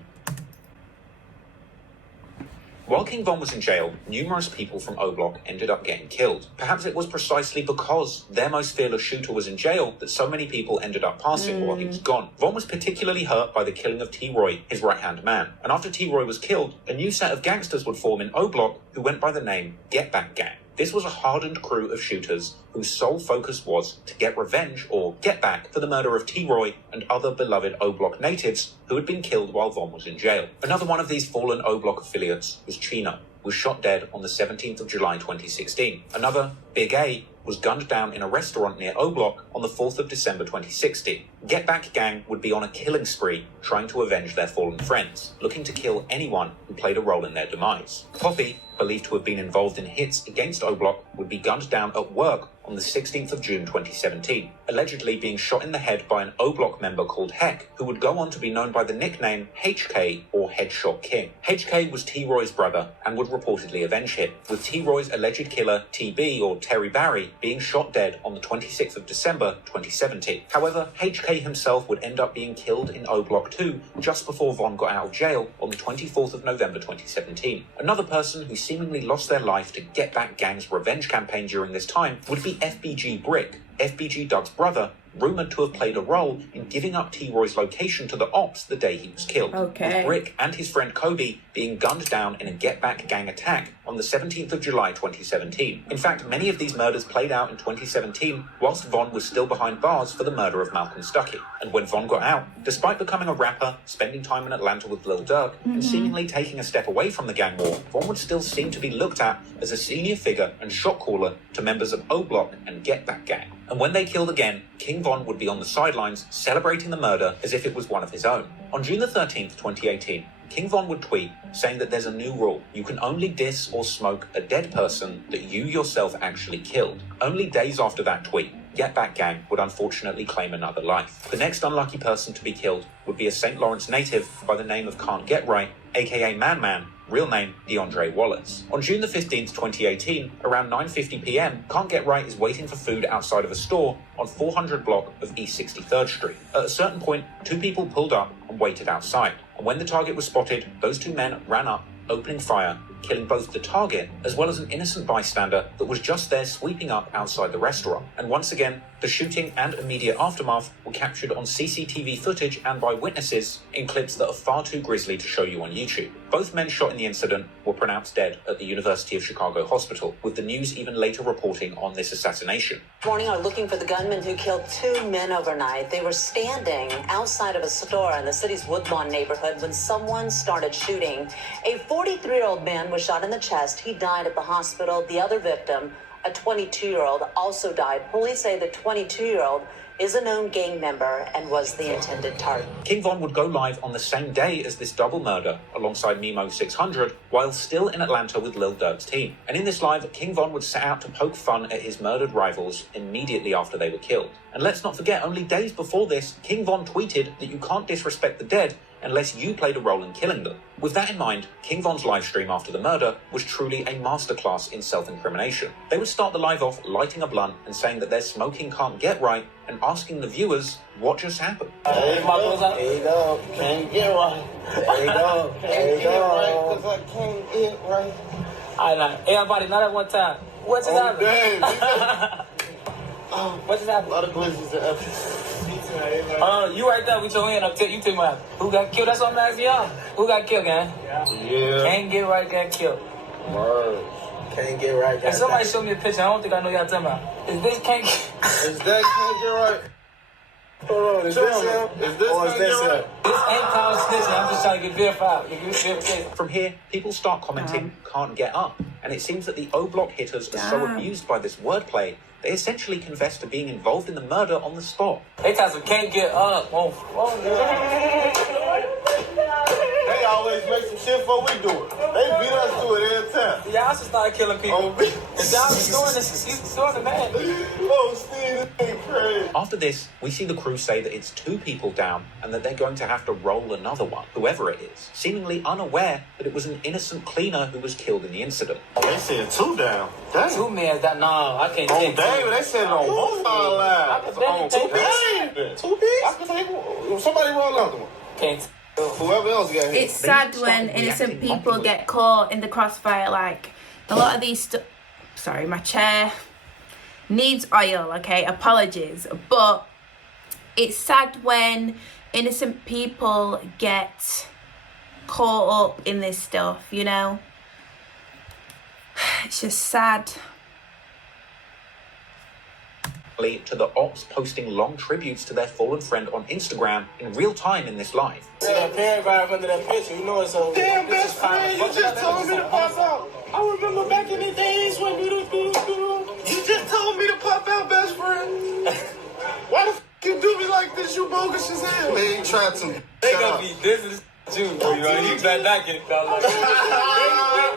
While King Von was in jail, numerous people from O Block ended up getting killed. Perhaps it was precisely because their most fearless shooter was in jail that so many people ended up passing while he was gone. Von was particularly hurt by the killing of T-Roy, his right-hand man. And after T-Roy was killed, a new set of gangsters would form in O Block who went by the name Get Back Gang. This was a hardened crew of shooters whose sole focus was to get revenge or get back for the murder of T-Roy and other beloved O Block natives who had been killed while Von was in jail. Another one of these fallen O Block affiliates was Chino, who was shot dead on the 17th of July 2016. Another, Big A, was gunned down in a restaurant near O Block on the 4th of December 2016. Get Back Gang would be on a killing spree trying to avenge their fallen friends, looking to kill anyone who played a role in their demise. Poppy, believed to have been involved in hits against O Block, would be gunned down at work on the 16th of June 2017, allegedly being shot in the head by an O Block member called Heck, who would go on to be known by the nickname HK or Headshot King. HK was T-Roy's brother and would reportedly avenge him, with T-Roy's alleged killer TB or Terry Barry being shot dead on the 26th of December 2017. However, HK himself would end up being killed in O Block 2 just before Von got out of jail on the 24th of November 2017. Another person who seemingly lost their life to Get Back Gang's revenge campaign during this time would be FBG Brick, FBG Doug's brother, rumoured to have played a role in giving up T-Roy's location to the ops the day he was killed, with Brick and his friend Kobe being gunned down in a Get Back Gang attack on the 17th of July 2017. In fact, many of these murders played out in 2017 whilst Von was still behind bars for the murder of Malcolm Stuckey. And when Von got out, despite becoming a rapper, spending time in Atlanta with Lil Durk, and seemingly taking a step away from the gang war, Von would still seem to be looked at as a senior figure and shot caller to members of O Block and Get Back Gang. And when they killed again, King Von would be on the sidelines celebrating the murder as if it was one of his own. On June the 13th, 2018, King Von would tweet saying that there's a new rule. You can only diss or smoke a dead person that you yourself actually killed. Only days after that tweet, Get Back Gang would unfortunately claim another life. The next unlucky person to be killed would be a St. Lawrence native by the name of Can't Get Right, aka Man Man, real name DeAndre Wallace. On June the 15th, 2018, around 9:50 p.m, Can't Get Right is waiting for food outside of a store on 400 block of East 63rd Street. At a certain point, two people pulled up and waited outside. And when the target was spotted, those two men ran up, opening fire, killing both the target as well as an innocent bystander that was just there sweeping up outside the restaurant. And once again, the shooting and immediate aftermath were captured on CCTV footage and by witnesses in clips that are far too grisly to show you on YouTube. Both men shot in the incident were pronounced dead at the University of Chicago Hospital, with the news even later reporting on this assassination. Morning are looking for the gunman who killed two men overnight. They were standing outside of a store in the city's Woodlawn neighborhood when someone started shooting. A 43-year-old man was shot in the chest. He died at the hospital. The other victim, a 22-year-old, also died. Police say the 22-year-old is a known gang member and was the intended target. King Von would go live on the same day as this double murder alongside Nemo 600 while still in Atlanta with Lil Durk's team. And in this live, King Von would set out to poke fun at his murdered rivals immediately after they were killed. And let's not forget, only days before this, King Von tweeted that you can't disrespect the dead unless you played a role in killing them. With that in mind, King Von's livestream after the murder was truly a masterclass in self-incrimination. They would start the live off lighting a blunt and saying that their smoking can't get right and asking the viewers what just happened. Hey, dog, can't get right. Hey, dog, can't get right because I can't get right. All right, everybody, not at one time. What just happened? Damn. What just happened? A lot of glitches and efforts. You right there with your hand up. You tell me who got killed. That's what I'm asking y'all. Who got killed, gang? Yeah. Can't get right, got killed. Word. Can't get right, got If somebody show me a picture, I don't think I know y'all talking about. Is this can't get... Is that can't get right? Hold on, is this him? Is this or is this him? This ain't called snitching. I'm just trying to get verified. From here, people start commenting, can't get up. And it seems that the O-Block hitters are so amused by this wordplay, they essentially confess to being involved in the murder on the spot. They tell us can't get up. They always make some shit before we do it. They beat us to it every time. Y'all should start killing people. If y'all was doing this, he's doing the man. Oh, Steve, this ain't crazy. After this, we see the crew say that it's 2 people down and that they're going to have to roll another one, whoever it is, seemingly unaware that it was an innocent cleaner who was killed in the incident. They said 2 down. Dang. 2 men that I can't take. David, they said it on both our lives. On 2 piece? 2 piece? I can take one. Somebody roll another one. Can't. Whoever else got hit. It's sad when innocent people get caught in the crossfire. Like a lot of these sorry, my chair needs oil, okay, apologies, but it's sad when innocent people get caught up in this stuff, you know. It's just sad. To the ops posting long tributes to their fallen friend on Instagram in real time in this live. See that paragraph under that picture, you know it's so... Damn, best friend, you just told me to pop out. I remember back in the days when you just told me to pop out, best friend. Why the f*** you do me like this? You bogus as hell. They ain't trying to. They gonna be this is you know, you better not get caught.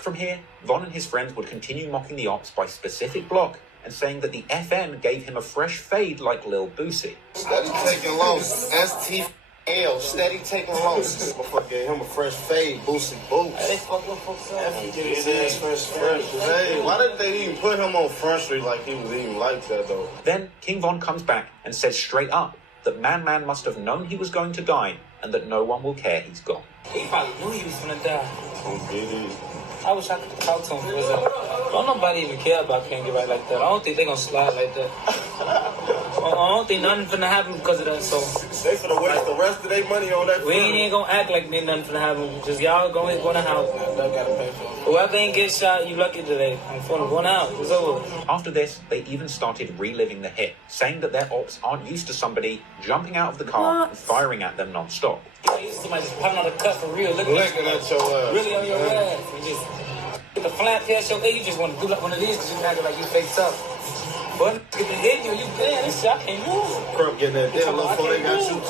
From here, Von and his friends would continue mocking the ops by specific block and saying that the FN gave him a fresh fade like Lil Boosie. Steady taking losses. STL, steady taking losses. Motherfucker gave him a fresh fade, Boosie Boots. They fuck with folks up. Hey, why didn't they even put him on Front Street like he was even like that, though? Then King Von comes back and says straight up that Man must have known he was going to die and that no one will care he's gone. He probably knew he was gonna die. I wish I could talk to him. Don't nobody even care about Can't Get Right like that. I don't think they gonna slide like that. I don't think nothing finna happen because of that. So they finna waste the rest of their money on that. We ain't gonna act like nothing finna happen. Just y'all go in house. Whoever ain't get shot, you lucky today. I'm finna go out. It's over. After this, they even started reliving the hit, saying that their ops aren't used to somebody jumping out of the car and firing at them non-stop. You used to somebody just popping out a cut for real. Looking at your ass. Really on your ass. You just get the flat past your head. You just want to do like one of these because you act like you fake tough. But get the hit you damn, this shit, I can't move. Crump getting that damn little before they got you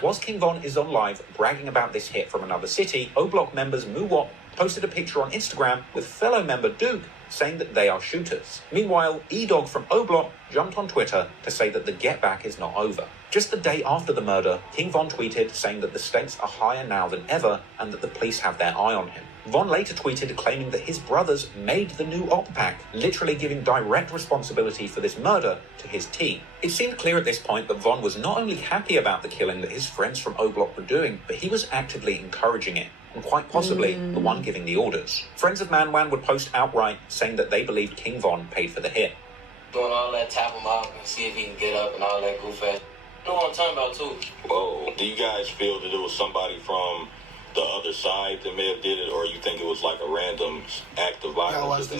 too. Whilst King Von is on live bragging about this hit from another city, O-Block members Muwop posted a picture on Instagram with fellow member Duke saying that they are shooters. Meanwhile, E-Dog from O-Block jumped on Twitter to say that the get back is not over. Just the day after the murder, King Von tweeted saying that the stakes are higher now than ever and that the police have their eye on him. Von later tweeted claiming that his brothers made the new op pack, literally giving direct responsibility for this murder to his team. It seemed clear at this point that Von was not only happy about the killing that his friends from O-Block were doing, but he was actively encouraging it, and quite possibly the one giving the orders. Friends of Man would post outright saying that they believed King Von paid for the hit. Doing all that, tap him out and see if he can get up and all that goof ass. You know what I'm talking about too. Well, do you guys feel that it was somebody from the other side that may have did it, or you think it was like a random act of violence? You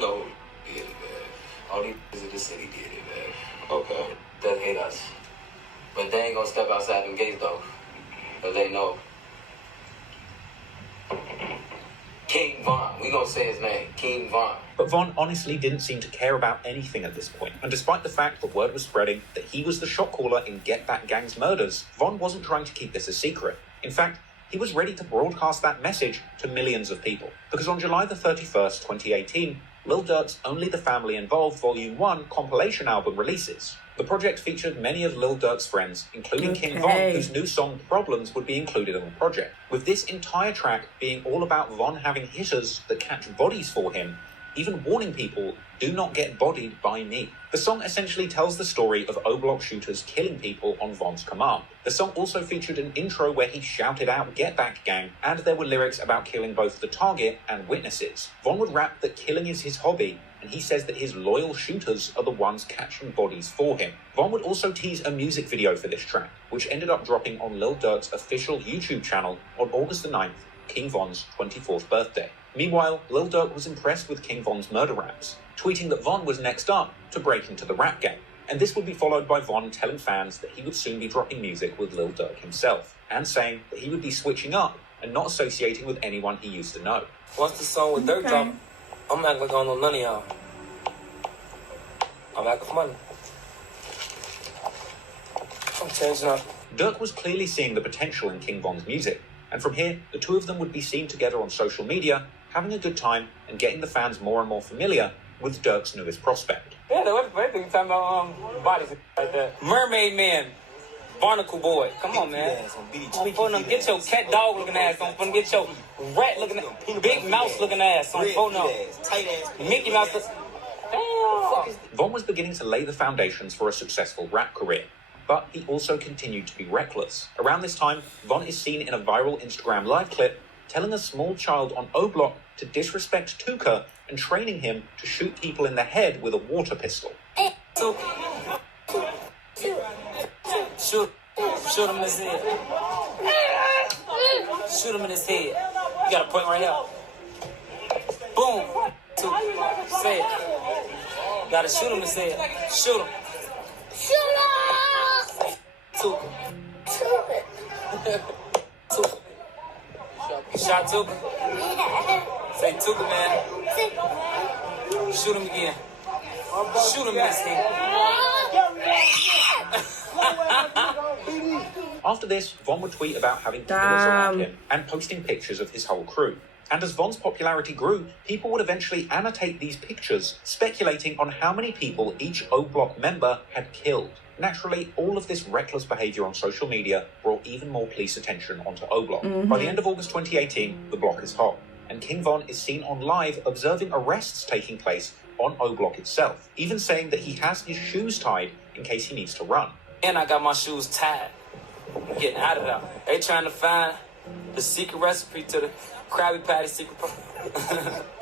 know, yeah, man. All these in the city did it, man. Okay. They hate us. But they ain't gonna step outside them gates though. Cause they know. King Von. We gonna say his name. King Von. But Von honestly didn't seem to care about anything at this point. And despite the fact that word was spreading that he was the shot caller in Get That Gang's murders, Von wasn't trying to keep this a secret. In fact, he was ready to broadcast that message to millions of people. Because on July the 31st, 2018, Lil Durk's Only the Family Involved Volume 1 compilation album releases. The project featured many of Lil Durk's friends, including King Von, whose new song Problems would be included on the project. With this entire track being all about Von having hitters that catch bodies for him, even warning people, do not get bodied by me. The song essentially tells the story of O-Block shooters killing people on Von's command. The song also featured an intro where he shouted out "Get Back Gang," and there were lyrics about killing both the target and witnesses. Von would rap that killing is his hobby, and he says that his loyal shooters are the ones catching bodies for him. Von would also tease a music video for this track, which ended up dropping on Lil Durk's official YouTube channel on August the 9th, King Von's 24th birthday. Meanwhile, Lil Durk was impressed with King Von's murder raps, tweeting that Von was next up to break into the rap game. And this would be followed by Von telling fans that he would soon be dropping music with Lil Durk himself, and saying that he would be switching up and not associating with anyone he used to know. Once the song with Durk drop, I'm acting like I don't know none of y'all. I'm acting for money. I'm changing up. Durk was clearly seeing the potential in King Von's music, and from here, the two of them would be seen together on social media, having a good time and getting the fans more and more familiar with Durk's newest prospect. Yeah, the other thing talking about bodies like that. Mermaid Man, Barnacle Boy. Come on, man. Get your cat dog looking ass on. Get your rat looking ass, big mouse looking ass on. Mickey Mouse. Damn. Von was beginning to lay the foundations for a successful rap career, but he also continued to be reckless. Around this time, Von is seen in a viral Instagram live clip telling a small child on O Block to disrespect Tuka and training him to shoot people in the head with a water pistol. Shoot him in his head. Shoot him in his head. You got a point right here. Boom. Say it. Gotta shoot him in his head. Shoot him. Shoot Tuka. Tuka. You shot Tuka? Say Tuka, man. Shoot him again. Shoot him in his head. After this, Von would tweet about having killers around him and posting pictures of his whole crew. And as Von's popularity grew, people would eventually annotate these pictures, speculating on how many people each O Block member had killed. Naturally, all of this reckless behavior on social media brought even more police attention onto O Block. By the end of August 2018, the block is hot, and King Von is seen on live observing arrests taking place on O Block itself, even saying that he has his shoes tied in case he needs to run. And I got my shoes tied. I'm getting out of there. They trying to find the secret recipe to the Krabby Patty secret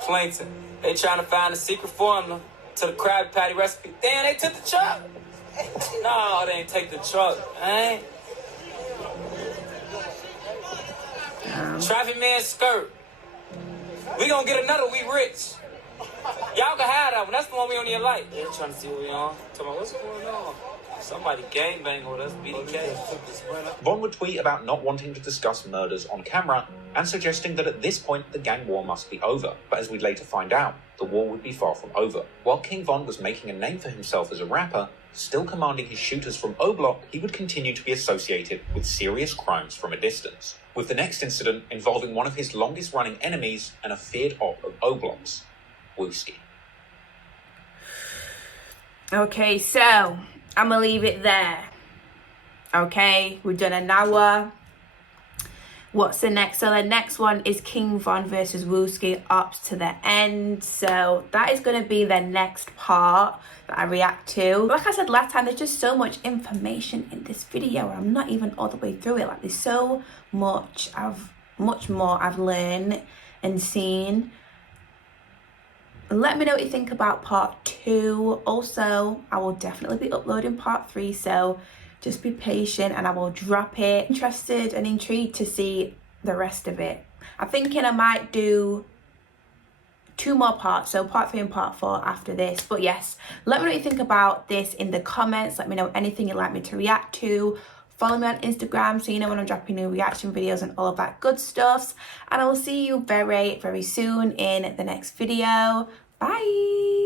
plankton. They trying to find the secret formula to the Krabby Patty recipe. Damn, they took the truck. No, they ain't take the truck. Traffic man skirt. We gonna get another We Rich. Y'all can have that one. That's the one we don't even like. They're trying to see what we on. Talking about what's going on. Somebody gangbang with us, BDK. Von would tweet about not wanting to discuss murders on camera and suggesting that at this point the gang war must be over. But as we'd later find out, the war would be far from over. While King Von was making a name for himself as a rapper, still commanding his shooters from O Block, he would continue to be associated with serious crimes from a distance. With the next incident involving one of his longest running enemies and a feared op of O Block's, Wooski. Okay, so I'm gonna leave it there. Okay, we've done an hour. What's the next? So the next one is King Von versus Wooski, up to the end. So that is going to be the next part that I react to. Like I said last time, there's just so much information in this video. I'm not even all the way through it. Like, there's so much more I've learned and seen. Let me know what you think about part 2. Also, I will definitely be uploading part 3, so just be patient and I will drop it. Interested and intrigued to see the rest of it. I'm thinking I might do 2 more parts, so part 3 and part 4 after this. But yes, let me know what you think about this in the comments. Let me know anything you'd like me to react to. Follow me on Instagram so you know when I'm dropping new reaction videos and all of that good stuff. And I will see you very, very soon in the next video. Bye.